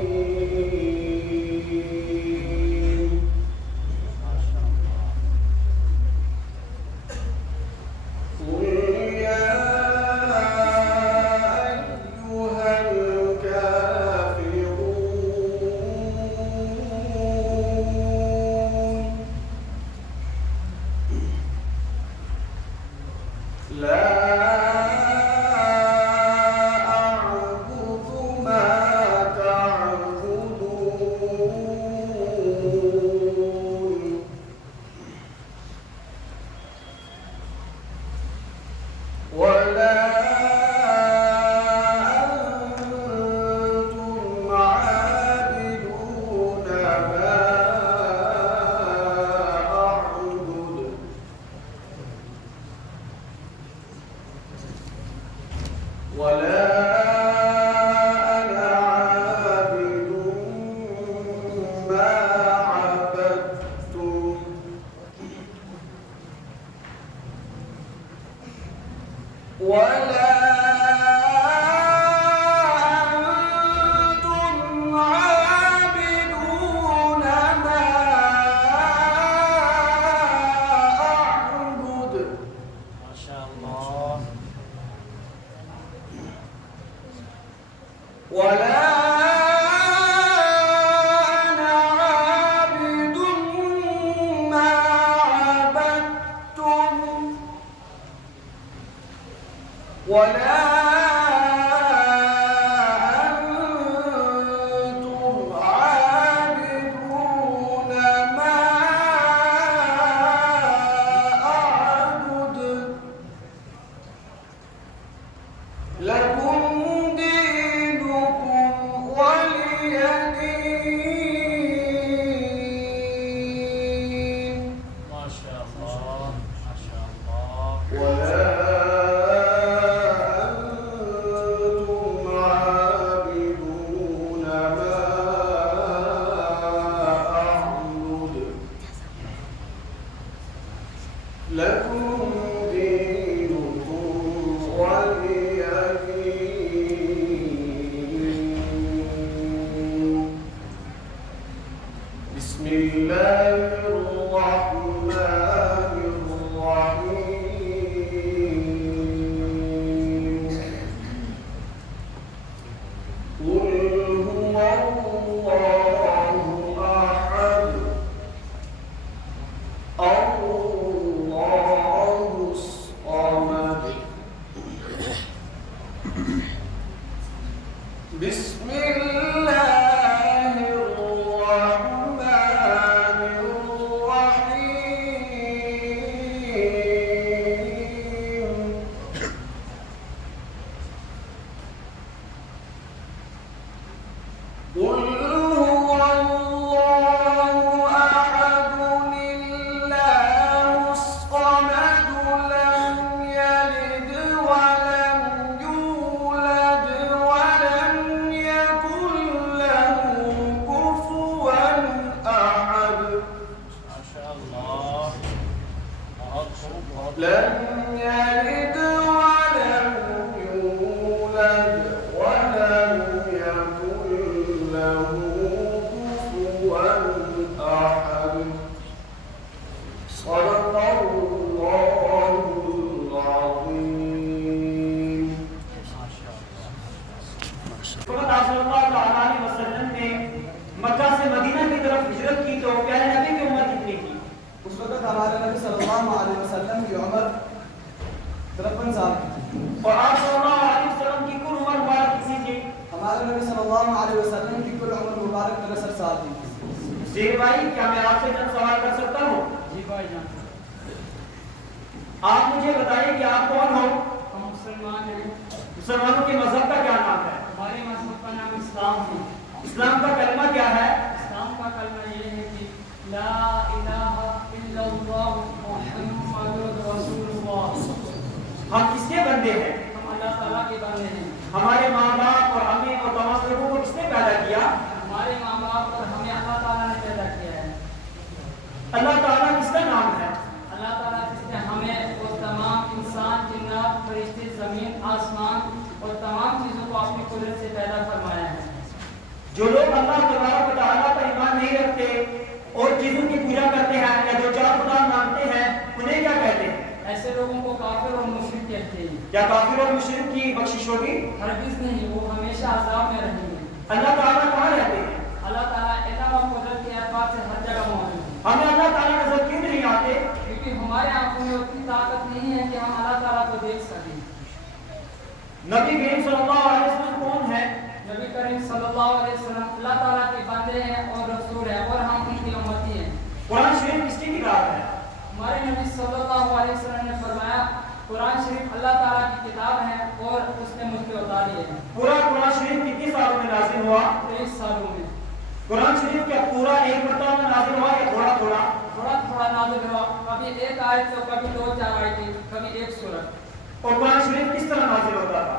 ولم يولد يولد ولم يكن له كفوا أحد صدق الله العظيم. وقت آپ صلی اللہ علیہ وسلم نے مکہ سے مدینہ کی طرف ہجرت کی تو پیارے نبی کی عمر کتنی تھی؟ اس وقت ہمارے نبی صلی اللہ علیہ وسلم کی عمر 53 سال کی تھی. اور آپ صلی اللہ علیہ وسلم کی کل عمر مبارک کسی تھی؟ ہمارے نبی صلی اللہ علیہ وسلم کی کل عمر مبارک 63 سال کی تھی. زیر بھائی کیا میں آپ سے چند سوال کر سکتا ہوں؟ جی بھائی جان. آپ مجھے بتائیے کہ آپ کون ہو؟ ہم مسلمان ہیں. مسلمانوں کے مذہب کا کیا نام ہے؟ ہمارے مذہب کا نام اسلام ہے. اسلام کا کلمہ کیا ہے؟ اسلام کا کلمہ یہ ہے کہ لا الہ الا اللہ محمد رسول اللہ. ہم کس کے بندے ہیں؟ ہم اللہ تعالیٰ کے بندے ہیں. ہمارے ماں باپ اور ہمیں اور تمام لوگوں کو کس نے پیدا کیا؟ ہمارے ماں باپ اور ہمیں اللہ تعالیٰ نے پیدا کیا ہے. اللہ تعالیٰ کس کا نام ہے؟ اللہ تعالیٰ جس نے ہمیں اور تمام انسان جنات فرشتے زمین آسمان اور تمام چیزوں کو اپنی قدرت سے پیدا فرمایا ہے. جو لوگ اللہ تبارک و تعالیٰ پر ایمان نہیں رکھتے اور چیزوں کی پوجا کرتے ہیں یا جو چار خدا مانتے ہیں انہیں کیا کہتے ہیں؟ ایسے لوگوں کو کافر اور مشرک کہتے ہیں. کیا کافر اور مشرک کی بخشش ہوگی؟ ہرگز نہیں، وہ ہمیشہ عذاب میں رہیں گے. اللہ تعالیٰ کہاں رہتے ہیں؟ اللہ تعالیٰ علم اور قدرت کے اعتبار سے ہر جگہ موجود ہے. ہمیں اللہ تعالیٰ نظر کیوں نہیں آتے؟ کیونکہ ہمارے آنکھوں میں اتنی طاقت نہیں ہے کہ ہم اللہ تعالیٰ کو دیکھ سکیں. نبی کریم صلی اللہ علیہ وسلم کون ہے؟ نبی کریم صلی اللہ علیہ وسلم اللہ تعالیٰ کے بندے ہیں اور رسول ہیں اور ہم ان کی امتی ہیں. قرآن شریف کس کی کتاب ہے؟ ہمارے نبی صلی اللہ علیہ وسلم نے فرمایا قرآن شریف اللہ تعالیٰ کی کتاب ہے اور اس نے مجھ پہ اتاری ہے. پورا قرآن شریف کتنی سالوں میں نازل ہوا؟ 23 سالوں میں. قرآن شریف کیا پورا ایک مرتبہ میں نازل ہوا یا تھوڑا تھوڑا؟ تھوڑا تھوڑا نازل ہوا. کبھی ایک آیت سے، کبھی 2-4 آیتیں، کبھی ایک سورت. اور قرآن شریف کس طرح نازل ہوتا تھا؟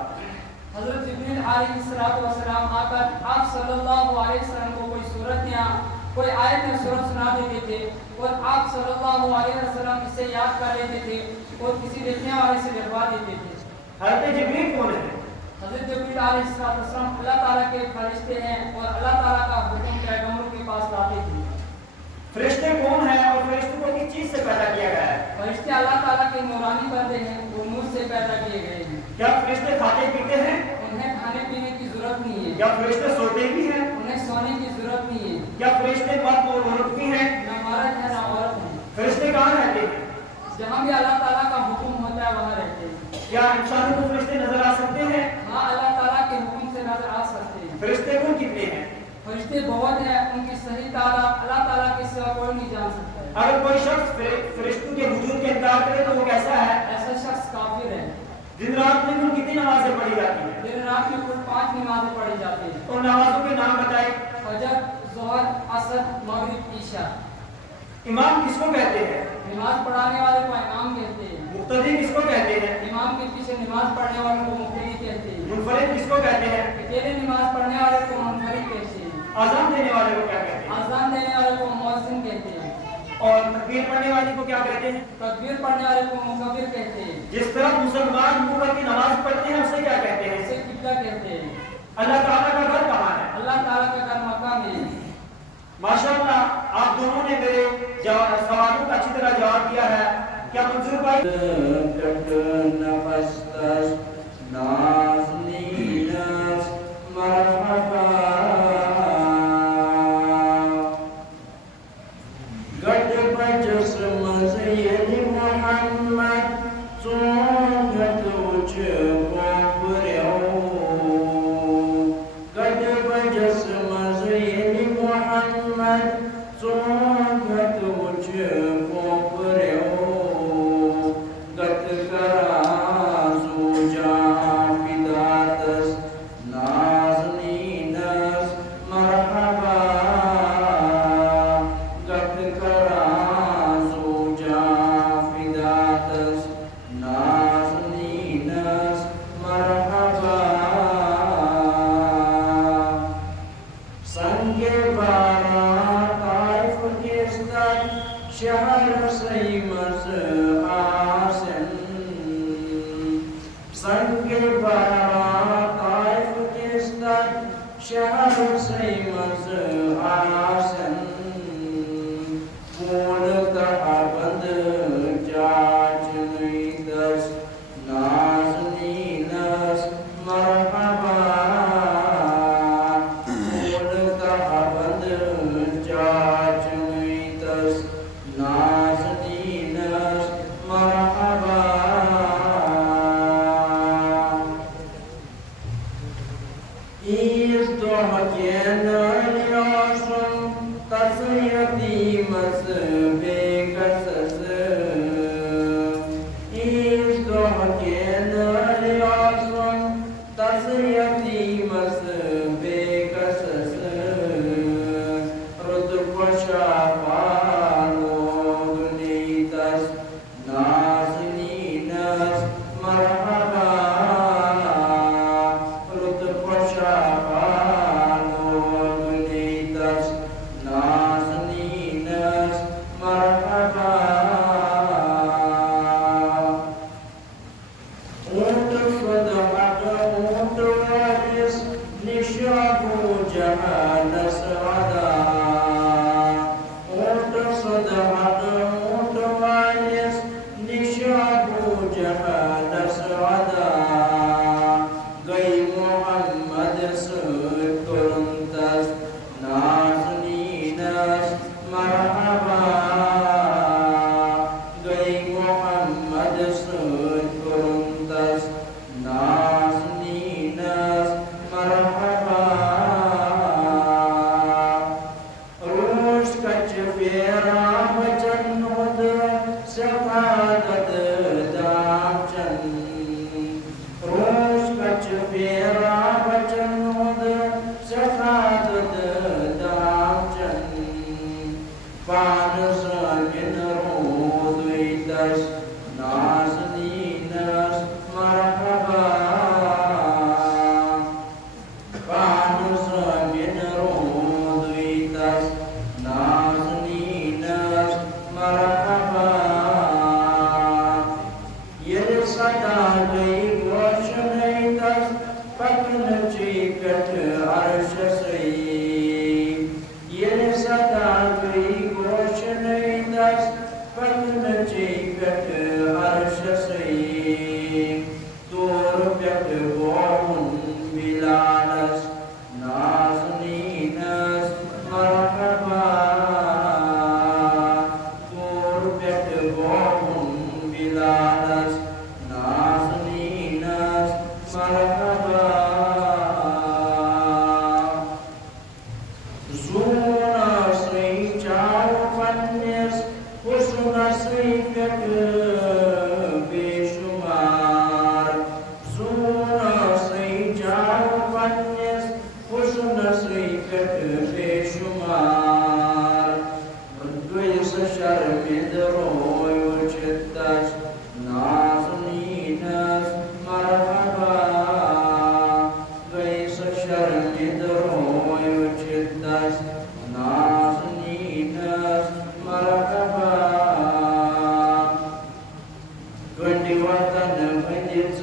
حضرت جبریل علیہ السلام آ کر آپ صلی اللہ علیہ وسلم کو کوئی سورت یا کوئی آیت یا سورت سنا دیتے تھے اور آپ صلی اللہ علیہ وسلم اسے یاد کر لیتے تھے اور کسی لکھنے والے سے لکھوا دیتے تھے. حضرت جبریل کون ہے؟ حضرت جبریل علیہ السلام اللہ تعالیٰ کے فرشتے ہیں اور اللہ تعالیٰ کا حکم پیغمبروں کے پاس لاتے تھے. فرشتے کون ہیں اور فرشتوں کو کس چیز سے پیدا کیا گیا ہے؟ فرشتے اللہ تعالیٰ کے نورانی بندے ہیں، وہ نور سے پیدا کیے گئے ہیں. کیا فرشتے کھاتے پیتے ہیں؟ انہیں کھانے پینے کی ضرورت نہیں ہے. کیا فرشتے سوتے بھی ہیں؟ انہیں سونے کی ضرورت نہیں ہے. کیا فرشتے مرد اور عورت بھی ہیں؟ نہ مرد ہے نہ عورت ہے. فرشتے کہاں رہتے ہیں؟ جہاں بھی اللہ تعالیٰ کا حکم ہوتا ہے وہاں رہتے ہیں. کیا انسانوں کو فرشتے نظر آ سکتے ہیں؟ ہاں، اللہ تعالیٰ کے حکم سے نظر آ سکتے ہیں. فرشتے کون کتنے ہیں؟ فرشتے بہت ہیں، ان کی صحیح تعداد اللہ تعالیٰ کے سوا کوئی نہیں جان سکتا ہے. اگر کوئی شخص فرشتوں کے وجود کے انکار کرے تو وہ کیسا ہے؟ ایسا شخص کافر ہے. دن رات میں کل کتنی نمازیں پڑھی جاتی ہیں؟ دن رات میں کل 5 نمازیں پڑھی جاتی ہیں. اور نمازوں کے نام بتائیں. فجر، ظہر، عصر، مغرب، عشاء. امام کس کو کہتے ہیں؟ نماز پڑھانے والے کو امام کہتے ہیں. مقتدی کس کو کہتے ہیں؟ امام کے پیچھے نماز پڑھنے والے کو مقتدی کہتے ہیں. منفرد کس کو کہتے ہیں؟ اکیلے نماز پڑھنے والے کو منفرد کہتے ہیں. اذان دینے والے کو کیا کہتے ہیں؟ اذان دینے والے کو مؤذن کہتے ہیں. اور تکبیر پڑھنے والے کو کیا کہتے ہیں؟ تکبیر پڑھنے والے کو مکبر کہتے ہیں. جس طرح مسلمان منہ پر کی نماز پڑھتے ہیں اسے کیا کہتے ہیں؟ اسے قبلہ کہتے ہیں. اللہ تعالیٰ کا گھر کہاں ہے؟ اللہ تعالیٰ کا گھر مکہ میں ہے. ماشاءاللہ آپ دونوں نے میرے سوالوں کا اچھی طرح جواب دیا ہے. کیا منظور بھائی مز آسن پون تحبند جاچ نیدس نازنینس مرحبا پون تحبند جاچ نیدس نازنینس مرحبا ایز دو حکین لیاشن تصیتی مس بے قصص ایز دو حکین لیاشن تصیتی مس بے قصص رد پشا پالو دنیتس نازنینس مرحبا رد پشا پالو دنیتس نازنینس مرحبا اونٹ صدحت اونٹ وارث نشابو جہانس عدا اونٹ صدحت اونٹ وارث نشابو جہانس عدا گئی محمد ترنتس نازنینس مرحبا گئی محمد ترنتس نازنینس مرحبا روش کچ فیرا بچن ہود سفادت دام چن روش کچ فیرا بچن ہود سفادت دام چن پان سمن رود ویدس نازنینس مرحبا پان سمن رود ویدس نازنینس مرحبا یل صدا گئی گوشنیتس پکن چیکٹ عرش سی یل صدا گئی گوشنیتس پکن چیکٹ عرش سی تور پٹ بوہن بلالس نازنینس مرحبا تور پٹ بوہن بلالس نازنینس مرحبا زونا سی چاو پنیس حسن سی کٹ بے شمار زونا سی چاو پنیس حسن سی کٹ بے شمار دویس شرمد رویو چتس نازنینس مرحبا دویس شرمد رویو چتس نازنینس مرحبا گنڈی وطن بندت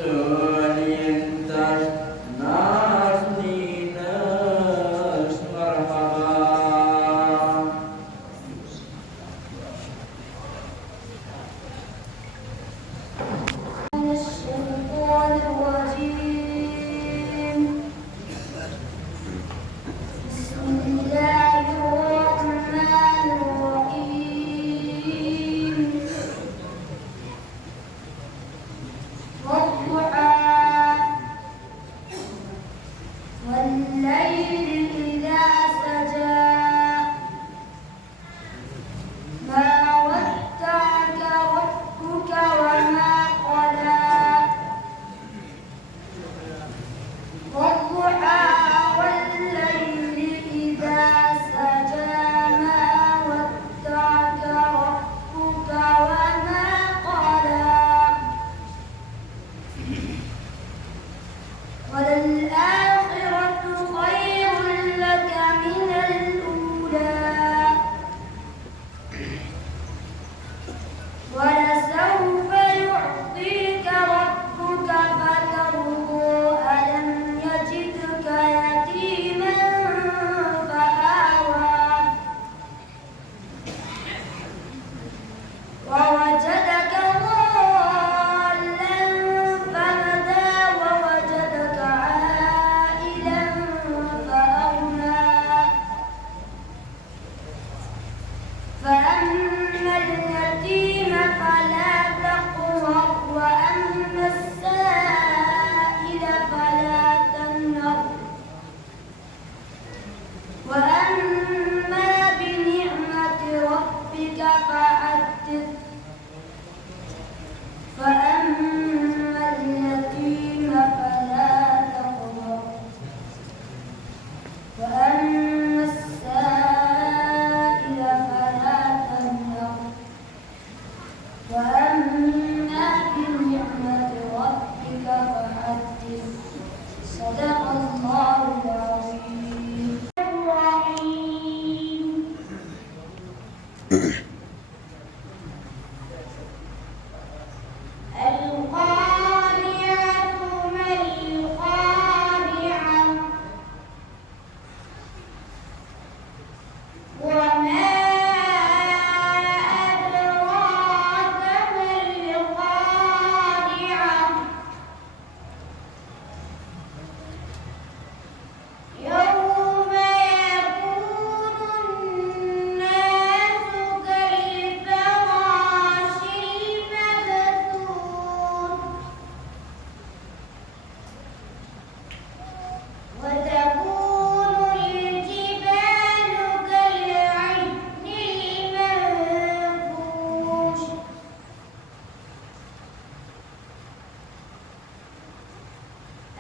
علینتس نازنینس مرحبا من الشيطان الرجيم بسم الله الرحمن الرحيم والضحى والليل إذا سجى ما ودعك ربك وما قلى والضحى والليل إذا سجى ما ودعك ربك وما قلى وللآخرة خير لك صدق الله العظيم. الرحيم. القارعة ما القارعة وما أدراك ما القارعة يوم يكون الناس كالفراش المبثوث وتكون الجبال كالعهن المنفوش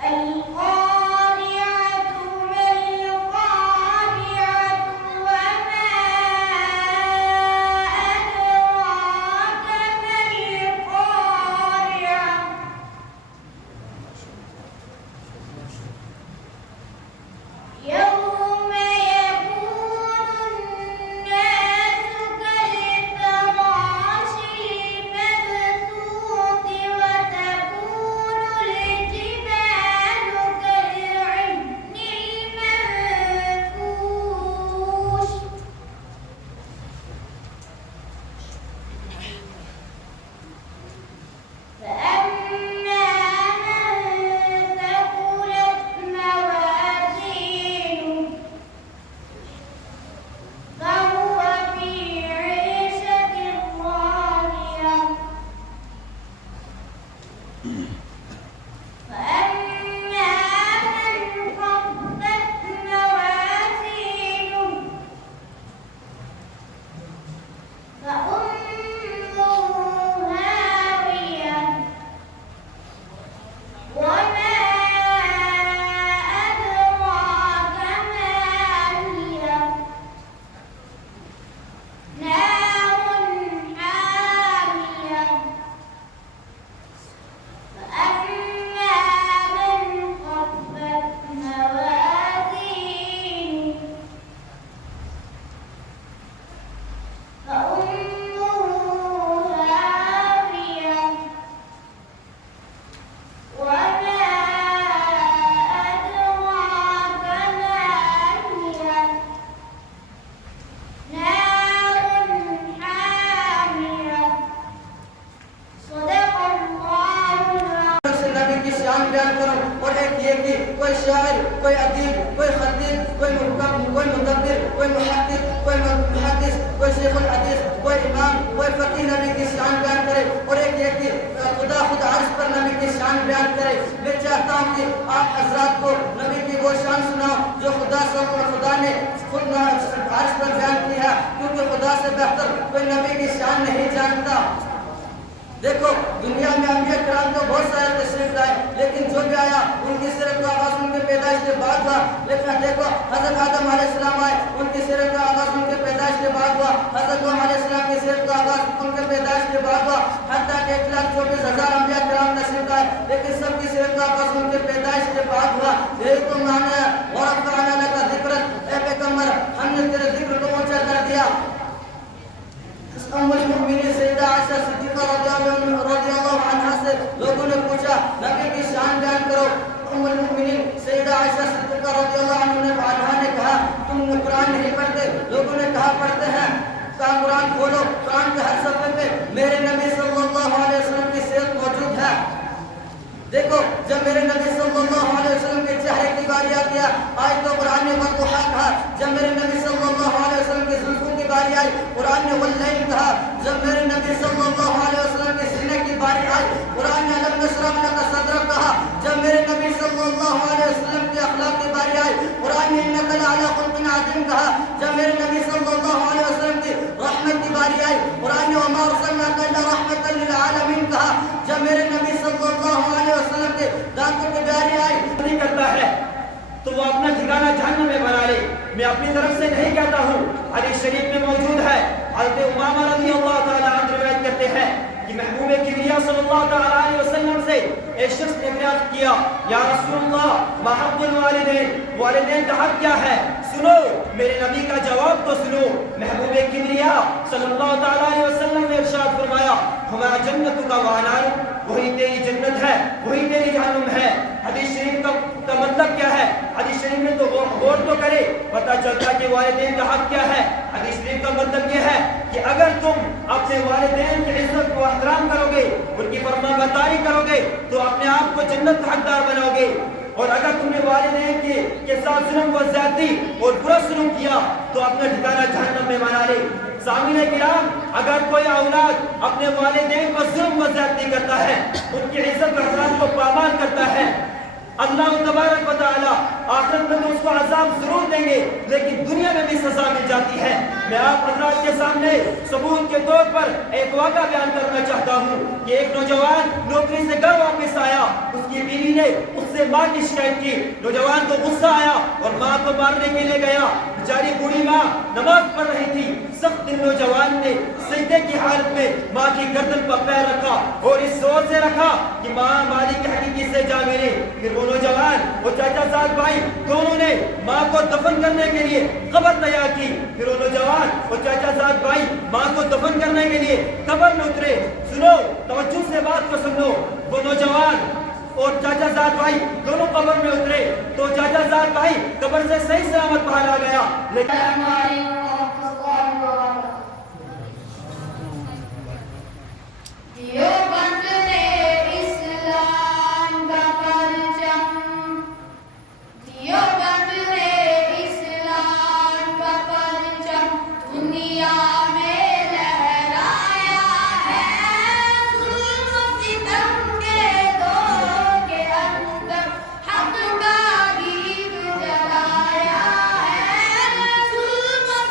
القارعة ما القارعة وما أدراك ما القارعة يوم يكون الناس كالفراش المبثوث وتكون الجبال كالعهن المنفوش فأما من ثقلت موازينه فهو في عيشة راضية وأما من خفت موازينه فأمه هاوية وما أدراك ما هي نار حامية فأما من خفت موازينه فأمه هاوية وما أدراك ما هي نار حامية صدق الله العظيم. سے نبی کی شان بیان کرو اور ایک یہ کہ کوئی شاعر کوئی ادیب کوئی خطیب کوئی محکم کوئی مدبر کوئی محدث کوئی محدث کوئی شیخ الحدیث کوئی امام کوئی فقیہ نبی کی شان بیان کرے اور ایک یہ کہ خدا خود عرش پر نبی کی شان بیان کرے. میں چاہتا ہوں کہ آپ حضرات کو نبی کی وہ شان سناؤ جو خدا نے خود عرش پر بیان کی ہے, کیونکہ خدا سے بہتر کوئی نبی کی شان نہیں جانتا. دیکھو دنیا میں انبیاء کرام کو بہت سارے تشریف لائے, لیکن جو بھی آیا ان کی سیرت کا آغاز ان کے پیدائش کے بعد ہوا. لیکن دیکھو حضرت آدم علیہ السلام آئے, ان کی سیرت کا آغاز ان کے پیدائش کے بعد ہوا. حضرت نوح علیہ السلام کی سیرت کا آغاز ان کے پیدائش کے بعد ہوا. حتیٰ کہ 1,24,000 انبیاء کرام تشریف لائے, لیکن سب کی سیرت کا آغاز ان کے پیدائش کے بعد ہوا. یہی تو معنی ہے وَرَفَعْنَا لَكَ ذِكْرَكَ, اے پیغمبر ہم نے تیرے ذکر کو اونچا کر دیا. ام المؤمنین سیدہ عائشہ صدیقہ رضی اللہ عنہا سے لوگوں نے پوچھا نبی کی شان بیان کرو. ام المؤمنین سیدہ عائشہ صدیقہ رضی اللہ عنہا نے کہا تم قرآن نہیں پڑھتے؟ لوگوں نے کہا پڑھتے ہیں. کہا قرآن کھولو, قرآن کے ہر صفحے پہ میرے نبی صلی اللہ علیہ وسلم کی سیرت موجود ہے. دیکھو جب میرے نبی صلی اللہ علیہ وسلم کے چہرے کی باری آتی ہے آج تو قرآن نے والضحیٰ کہا. جب میرے نبی صلی اللہ علیہ وسلم کی زلفوں کی باری آئی قرآن نے واللیل کہا. جب میرے نبی صلی اللہ علیہ وسلم کے سینے کی باری آئی قرآن نے الم نشرح لک صدرک کہا. جب میرے نبی صلی اللہ علیہ وسلم کے اخلاق کی باری آئی قرآن نے انک لعلی خلق عظیم کہا. جب میرے نبی صلی اللہ علیہ وسلم کی رحمت کی باری آئی قرآن نے وما ارسلناک الا رحمۃ للعالمین کہا. جب میرے نبی صلی اللہ علیہ وسلم کے دانتوں کی باری آئی نہیں کرتا ہے تو وہ اپنا ٹھکانہ جہنم میں بنا لے. میں اپنی طرف سے نہیں کہتا ہوں, حدیث شریف میں موجود ہے. حضرت امامہ رضی اللہ تعالیٰ عنہ روایت کرتے ہیں کہ محبوب کبریا صلی اللہ علیہ وسلم سے ایک شخص نے دریافت کیا یا رسول اللہ ما حق الوالدین، والدین کا حق کیا ہے؟ سنو میرے نبی کا جواب تو سنو۔ محبوب کبریا صلی اللہ علیہ وسلم نے ارشاد فرمایا ہما جنت کا وانار، وہی تیری جنت ہے وہی تیری جہنم ہے۔ حدیث شریف کا مطلب کیا ہے؟ حدیث شریف میں تو غور تو کرے پتہ چلتا کہ والدین کا حق کیا ہے۔ حدیث شریف کا مطلب یہ ہے کہ اگر تم اپنے والدین کی عزت کو احترام کرو گے، ان کی فرما برداری کرو گے تو اپنے آپ کو جنت کا حقدار بناؤ گے، اور اگر تم نے والدین کے ساتھ ظلم و زیادتی اور برا سلوک کیا تو اپنا ٹھکانہ جہنم میں بنا لے۔ سامعین کرام، اگر کوئی اولاد اپنے والدین پر ظلم و زیادتی کرتا ہے، ان کی عزت و احترام کو پامال کرتا ہے، اللہ تبارک و تعالی آخرت میں تو اس کو عذاب ضرور دیں گے لیکن دنیا میں بھی سزا مل جاتی ہے۔ میں آپ حضرات کے سامنے ثبوت کے طور پر ایک واقعہ بیان کرنا چاہتا ہوں کہ ایک نوجوان نوکری سے گھر واپس آیا، اس کی بیوی نے اس سے ماں کی شکایت کی، نوجوان کو غصہ آیا اور ماں کو مارنے کے لیے گیا۔ بیچاری بوڑھی ماں نماز پڑھ رہی تھی، سخت دل نوجوان نے سجدے کی حالت میں ماں کی گردن پر پیر رکھا اور اس زور سے رکھا کہ ماں مالک کی حقیقی سے جا ملے۔ پھر وہ نوجوان اور چاچا زاد بھائی دونوں نے ماں کو دفن کرنے کے لیے قبر تیار کی۔ پھر وہ نوجوان اور چاچا زاد بھائی ماں کو دفن کرنے کے لیے قبر میں اترے۔ سنو، توجہ سے بات کو سن لو۔ وہ نوجوان اور چاچا زاد بھائی دونوں قبر میں اترے تو چاچا زاد بھائی قبر سے صحیح سلامت باہر آ گیا، لیکن دیوبند نے اسلام کا پرچم، دیوبند نے اسلام کا پرچم دنیا میں لہرایا ہے، ظلم و ستم کے دور کے اندر حق کا دیپ جلایا ہے، ظلم و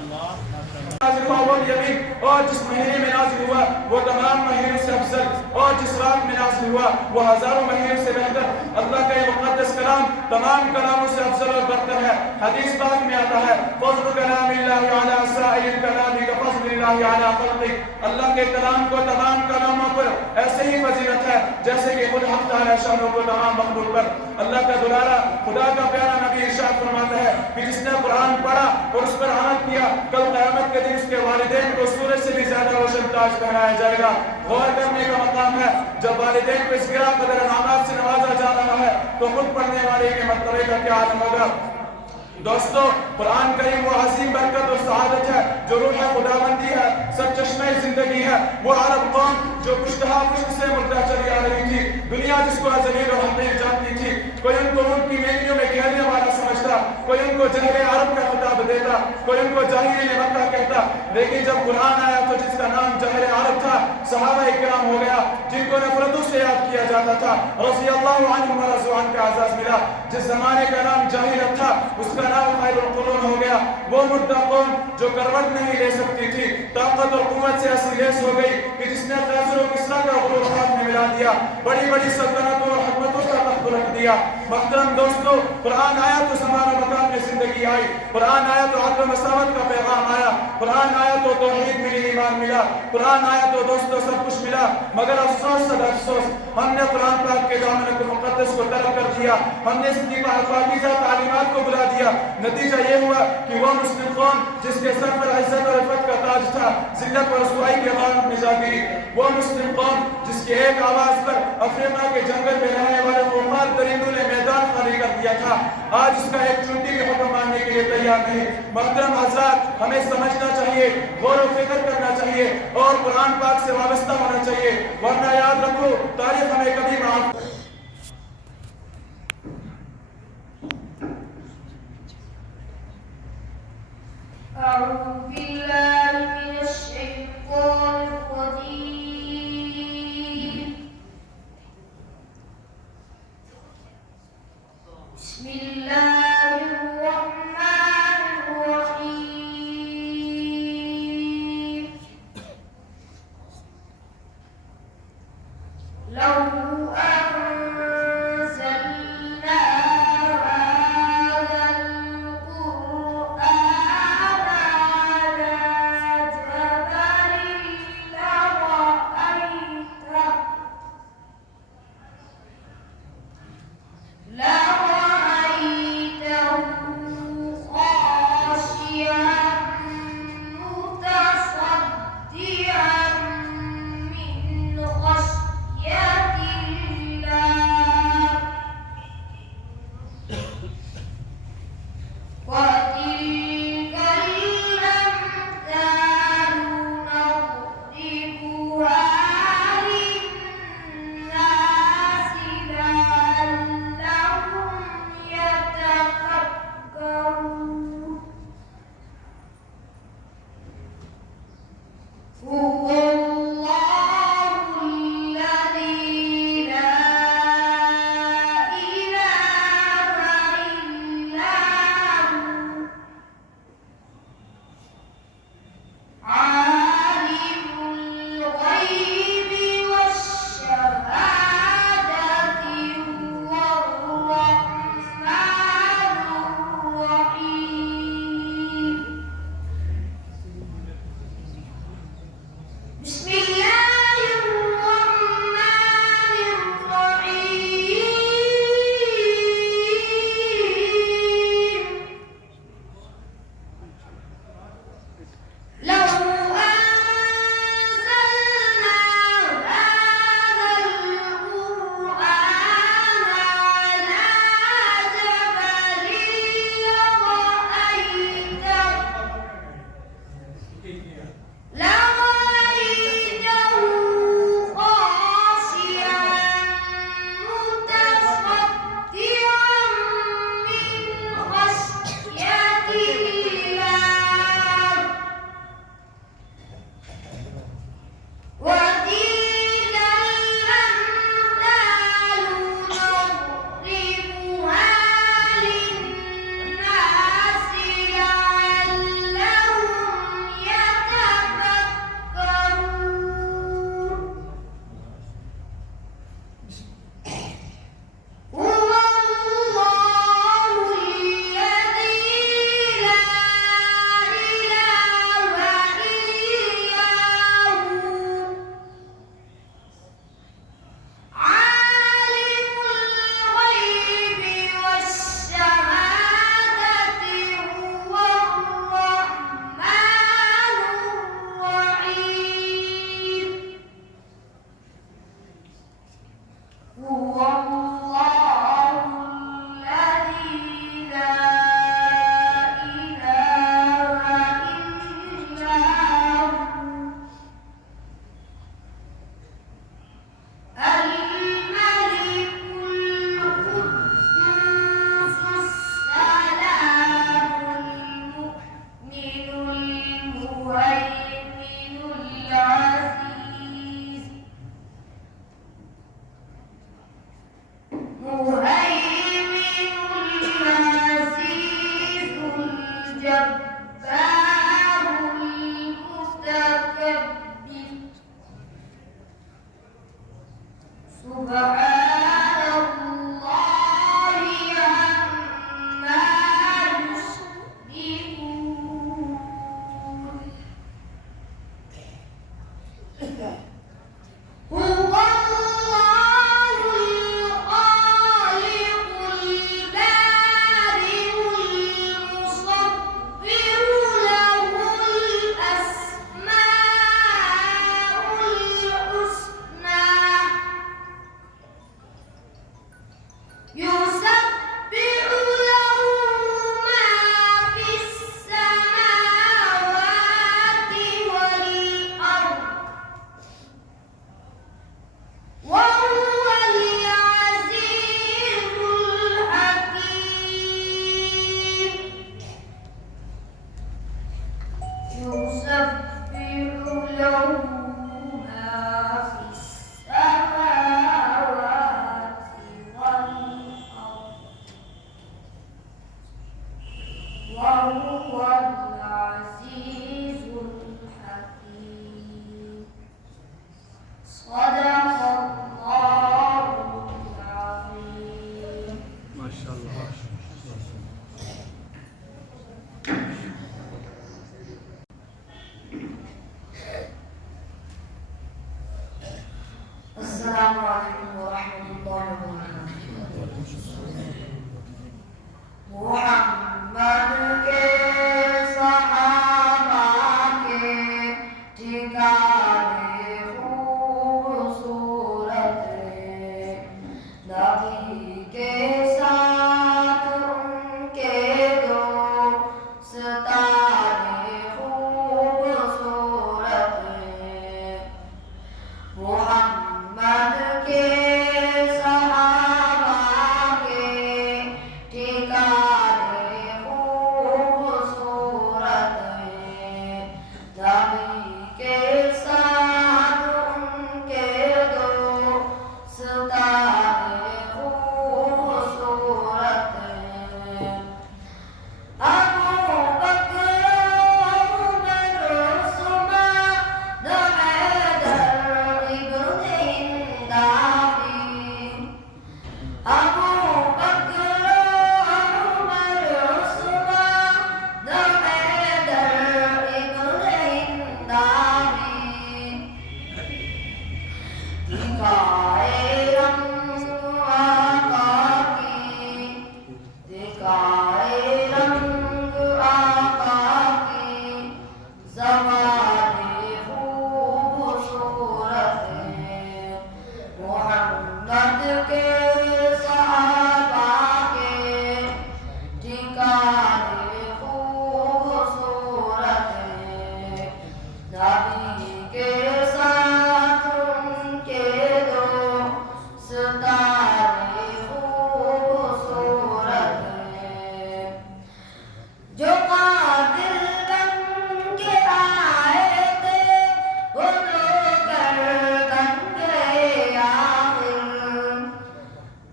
نازل ہوا وہ یمین اور جس مہینے میں نازل ہوا وہ تمام مہینوں سے افضل اور جس رات میں نازل ہوا وہ ہزاروں مہینوں سے بہتر اللہ کا یہ مقدس کلام تمام کلاموں سے افضل اور برتر ہے حدیث پاک میں آتا ہے فضل کلام اللہ علی سائر الکلام کفضل اللہ علی خلقہ اللہ کے کلام کو تمام کلاموں پر ایسے ہی فضیلت ہے جیسے کہ خود حق تعالی شانہ کو تمام مخلوق پر اللہ کا دلارا خدا کا پیارا نبی ارشاد فرماتا ہے کہ جس نے قرآن پڑھا اور اس پر عمل کیا کل قیامت کے دن اس کے والدین کو سورج سے بھی زیادہ روشن تاج پہنایا جائے گا غور کرنے کا مقام ہے جب والدین کو اس گرا قدر انعامات سے نوازا جا رہا ہے تو خود پڑھنے والے کے مرتبے کا کیا عالم ہوگا دوستو قرآن کریم وہ عظیم برکت اور سعادت ہے جو روح خداوندی ہے سب چشمہ زندگی ہے وہ عرب قوم جو پشتہا پشت سے مردہ چلی آ رہی تھی دنیا جس کو ذلیل اور حقیر جانتی تھی کوئی ان کو ان کی میلیوں میں کھیلنے والا سمجھتا کوئی ان کو جہل عرب کا خطاب دیتا کوئی ان کو جاہل مکہ کہتا لیکن جب قرآن آیا تو جس کا نام جہل عرب تھا صحابہ اکرام ہو گیا جن کو نفرتوں سے یاد کیا جاتا تھا رضی اللہ عنہم ورضوا عنہ کا اعزاز ملا جس زمانے کا نام جاہلیت تھا اس کا نام خیر القرون ہو گیا وہ مردہ قوم جو کروٹ نہیں لے سکتی تھی طاقت اور قوت سے ایسی لیس ہو گئی کہ جس نے قیصر و کسریٰ کا غرور خاک میں ملا دیا بڑی بڑی سلطنتوں اور حکومتوں کا تخت رکھ دیا محترم دوستو قرآن آیا تو زمان و مکان میں زندگی آئی قرآن آیا تو عدل و مساوات کا پیغام آیا قرآن آیا تو توحید ملی ایمان ملا قرآن آیا تو دوستو سب کچھ ملا مگر افسوس صد افسوس ہم نے قرآن پاک کے دامن کو مقدس کو ترک کر دیا ہم نے اس کی پاکیزہ تعلیمات کو بلا دیا نتیجہ یہ ہوا کہ وہ مسلم قوم جس کے سر پر عزت اور عفت کا تاج تھا ذلت اور رسوائی کے غالب میں جا گری وہ مسلم قوم جس کی ایک آواز پر افریقہ کے جنگل میں رہنے والے خوفناک درندوں نے میدان خالی کر دیا تھا آج اس کا ایک چونٹی بھی حکم ماننے کے لیے تیار نہیں محترم حضرات ہمیں سمجھنا چاہیے غور و فکر کرنا چاہیے اور قرآن پاک سے وابستہ ہونا چاہیے ورنہ یاد رکھو تاریخ ہمیں کبھی معاف أعوذ بالله من الشيطان الرجيم بسم الله الرحمن الرحيم لو زمانے خوبصورت ہیں محمد کے صحابہ کے ٹھکانے خوبصورت ہیں نبی کے ساتھ ان کے دو ستارے خوبصورت ہیں جو قاتل بن کے آئے تھے وہ دو گردن گئے آخر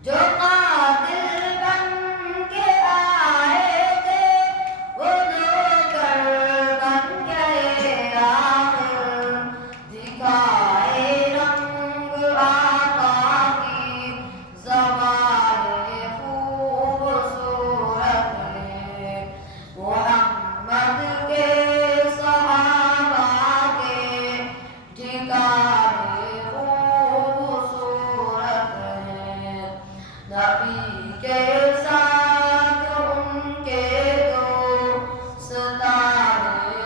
جو قاتل بن کے آئے تھے وہ دو گردن گئے آخر دکھائے رنگ آقا کی زبانیں خوبصورت ہیں محمد کے صحابہ کے ٹھکانے خوبصورت ہیں نبی کے ساتھ ان کے دو ستارے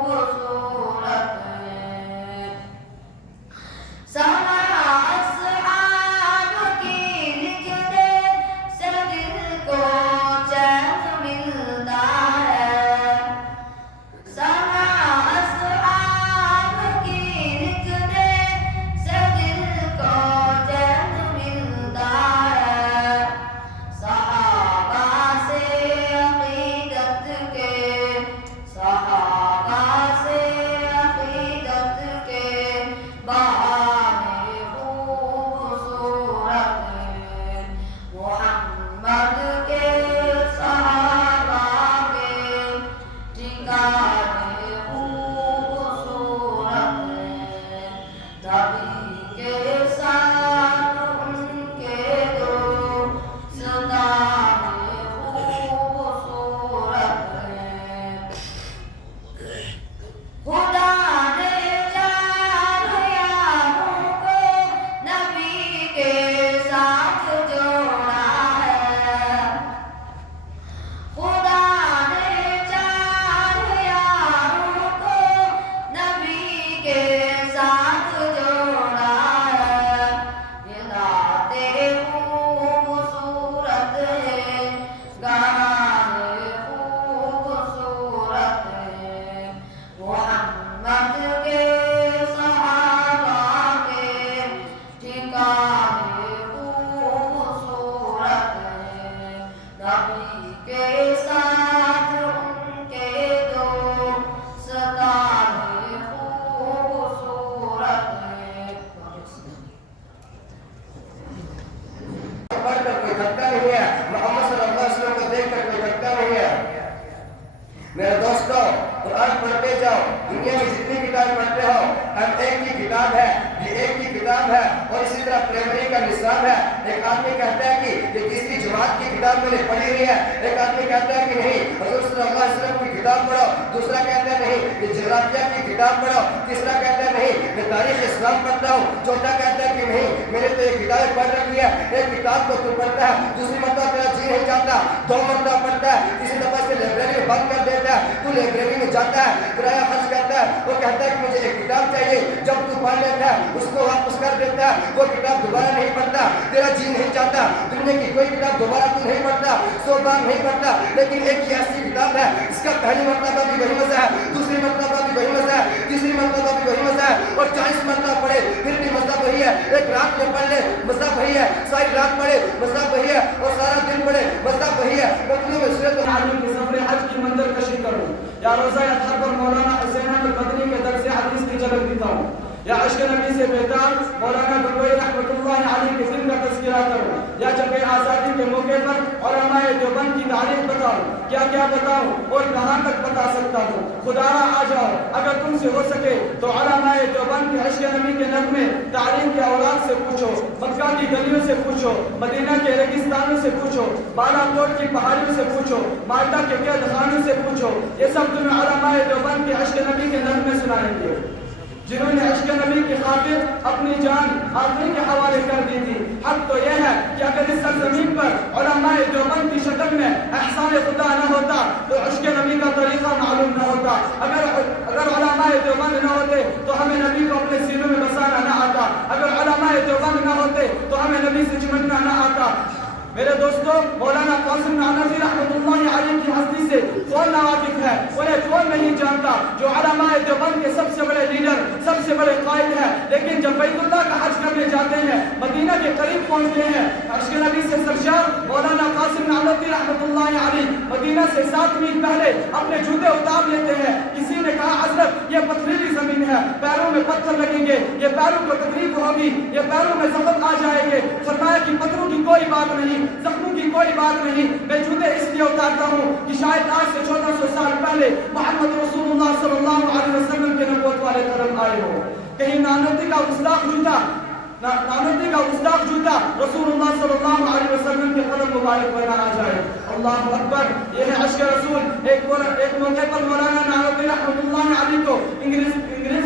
خوبصورت ہیں سما اصحاب کی لکھنے سے دل کو چین ملتا ہے سما اصحاب کی لکھنے سے دل کو چین ملتا ہے صحابہ سے عقیدت کے صحابہ سے عقیدت کے بہانے خوبصورت ہیں محمد کے صحابہ کے ٹھکانے خوبصورت ہیں نبی کے ساتھ ان کے دو ستارے خوبصورت ہیں خدا نے چار یاروں کو نبی کے ساتھ جوڑا ہے خدا نے چار یاروں کو نبی کے ساتھ جوڑا ہے یہ نعتیں خوبصورت ہیں گانے خوبصورت ہیں محمد کے صحابہ کے ٹھکانے خوبصورت ہیں نبی کے ساتھ ان کے دو ستارے خوبصورت ہیں پڑھ کر کوئی تھکتا نہیں ہے محمد صلی اللہ علیہ وسلم کو دیکھ کر کوئی تھکتا نہیں ہے میرے دوستو قرآن پڑھتے جاؤ دنیا میں جتنی کتاب پڑھتے ہو ہم ایک ہی کتاب ہے یہ ایک ہی کتاب ہے اور اسی طرح پرائمری کا نصاب ہے ایک آدمی کہتا ہے کہ یہ تیسری جماعت کی کتاب میں نے پڑھی ہوئی ہے ایک آدمی کہتا ہے کہ نہیں حضور صلی اللہ علیہ وسلم کی کتاب پڑھو دوسرا کہتا ہے نہیں یہ جغرافیہ کی کتاب پڑھو تیسرا کہتا ہے نہیں میں تاریخ اسلام پڑھتا ہوں چوتھا کہتا ہے کہ نہیں میں نے تو یہ کتابیں پڑھ رکھی ہے ایک کتاب کو تو پڑھتا ہے دوسری مرتبہ تیرا جی نہیں چاہتا دو مرتبہ پڑھتا ہے تیسری دفعہ سے لائبریری میں بند کر دیتا ہے تو لائبریری میں جاتا ہے کرایہ خرچ کرتا ہے وہ کہتا ہے کہ مجھے ایک کتاب چاہیے جب تو پڑھ لیتا ہے اس کو واپس کر دیتا ہے وہ کتاب دوبارہ نہیں پڑھتا تیرا جی نہیں چاہتا دنیا کی کوئی کتاب دوبارہ تو نہیں پڑھتا 100 بار نہیں پڑھتا لیکن ایک ہی ایسی کتاب ہے اس کا پہلی مرتبہ بھی وہی مزہ ہے دوسری مرتبہ بھی وہی مزہ ہے تیسری مرتبہ بھی وہی مزہ ہے اور 40 مرتبہ پڑھے پھر بھی مزہ وہی ہے ایک رات میں پڑھ لے مزہ وہی ہے ساری رات پڑھے مزہ وہی ہے اور سارا دن پڑھے مزہ وہی ہے مطلب میں سورۃ عالم کے سفر حج کی منظر کشی کروں یا روزہ اطہر پر مولانا حسین احمد مدنی کے درس حدیث کی جھلک دیتا ہوں یا عشق نبی سے بہتر مولانا دبئی رحمۃ اللہ علیہ کے دل کا تذکرہ کروں یا جنگ آزادی کے موقع پر علماء دیوبند کی تاریخ بتاؤں کیا کیا بتاؤں اور کہاں تک بتا سکتا ہوں خدا را آ جاؤ اگر تم سے ہو سکے تو علماء دیوبند کے عشق نبی کے نغمے تعلیم کے اولاد سے پوچھو مکہ کی گلیوں سے پوچھو مدینہ کے ریگستانوں سے پوچھو بالا کوٹ کی پہاڑیوں سے پوچھو مالٹا کے قید خانوں سے پوچھو یہ سب تمہیں علماء دیوبند کے عشق نبی کے نغمے سنائیں گے جنہوں نے عشق نبی کی خاطر اپنی جان آخری کے حوالے کر دی تھی. حق تو یہ ہے کہ اگر اس سرزمین پر علماء دیوبند کی شکل میں احسان خدا نہ ہوتا تو عشق نبی کا طریقہ معلوم نہ ہوتا. اگر علماء دیوبند نہ ہوتے تو ہمیں نبی کو اپنے سینوں میں بسانا نہ آتا. اگر علماء دیوبند نہ ہوتے تو ہمیں نبی سے چمٹنا نہ آتا. میرے دوستو، مولانا قاسم نانوتوی رحمۃ اللہ علیہ کی ہستی سے کون ناواقف ہے؟ انہیں کون نہیں جانتا جو علماء دیوبند کے سب سے بڑے لیڈر، سب سے بڑے قائد ہیں. لیکن جب بیت اللہ کا حج کرنے جاتے ہیں، مدینہ کے قریب پہنچتے ہیں، عشق نبی سے سرشار مولانا قاسم نانوتوی رحمۃ اللہ علیہ مدینہ سے 7 میل پہلے اپنے جوتے اتار لیتے ہیں. کسی نے کہا حضرت یہ پتھریلی زمین ہے، پیروں میں پتھر لگیں گے، یہ پیروں کو تکلیف ہوگی، یہ پیروں میں زخم آ جائیں گے. فرمایا کہ پتھروں کی کوئی بات نہیں، زخموں کی کوئی بات نہیں، میں جوتے اس لیے اتارتا ہوں کہ شاید آج سے 1400 سال پہلے محمد رسول اللہ صلی اللہ علیہ وسلم کے نبوت والے قدم آئے ہو. کہیں نانوتوی کا گستاخ جوتا رسول اللہ صلی اللہ علیہ وسلم کے قدم مبارک پر نہ آ جائے. اللہ اکبر، یہ ہے عشق رسول. ایک موقع پر مولانا نانوتوی رحمۃ اللہ علیہ کو انگریز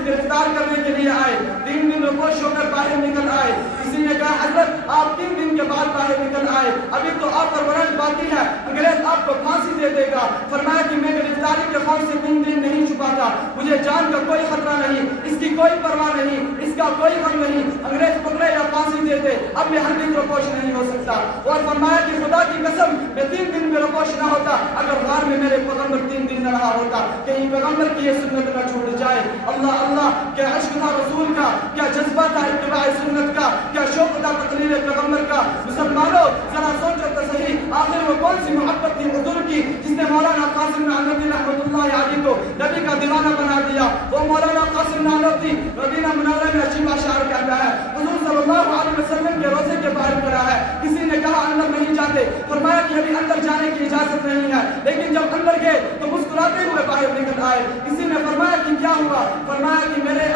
گرفتار کرنے کے لیے آئے. 3 دن روپوش ہو کر باہر نکل آئے. کسی نے کہا حضرت آپ 3 دن کے بعد باہر نکل آئے، ابھی تو آپ پر ورنٹ باقی ہے، انگریز آپ کو پھانسی دے دے گا. فرمایا کہ میں گرفتاری کے خوف سے 3 دن نہیں چھپا تھا، مجھے جان کا کوئی خطرہ نہیں، اس کی کوئی پرواہ نہیں، اس کا کوئی غم نہیں. انگریز پکڑے یا پھانسی دے دے، اب میں ہرگز روپوش نہیں ہو سکتا. اور فرمایا کہ خدا کی قسم میں 3 دن میں روپوش نہ ہوتا اگر غار میں میرے پیغمبر 3 دن نہ رہا ہوتا. کہیں پیغمبر کی یہ سنت نہ چھوٹ جائے. اللہ اللہ، کیا عشق تھا رسول کا، کیا جذبہ تھا اتباع سنت کا، کیا شوق تھا تقریر پیغمبر کا. مسلمانوں ذرا سوچو تو صحیح، آخر وہ کون سی محبت تھی حضور کی جس نے مولانا قاسم نانوتوی رحمۃ اللہ علیہ کو نبی کا دیوانہ بنا دیا. وہ مولانا قاسم نانوتوی مدینہ منورہ میں عجیب اشعار کہتا ہے. حضور صلی اللہ علیہ وسلم کے روزے کے باہر کھڑا ہے. کسی نے کہا اندر نہیں جاتے، فرمایا کہ ابھی اندر جانے کی اجازت نہیں ہے. لیکن جب اندر گئے تو مسکراتے ہوئے باہر نکل آئے. کسی نے فرمایا کہ کیا ہوا؟ فرمایا کہ میرے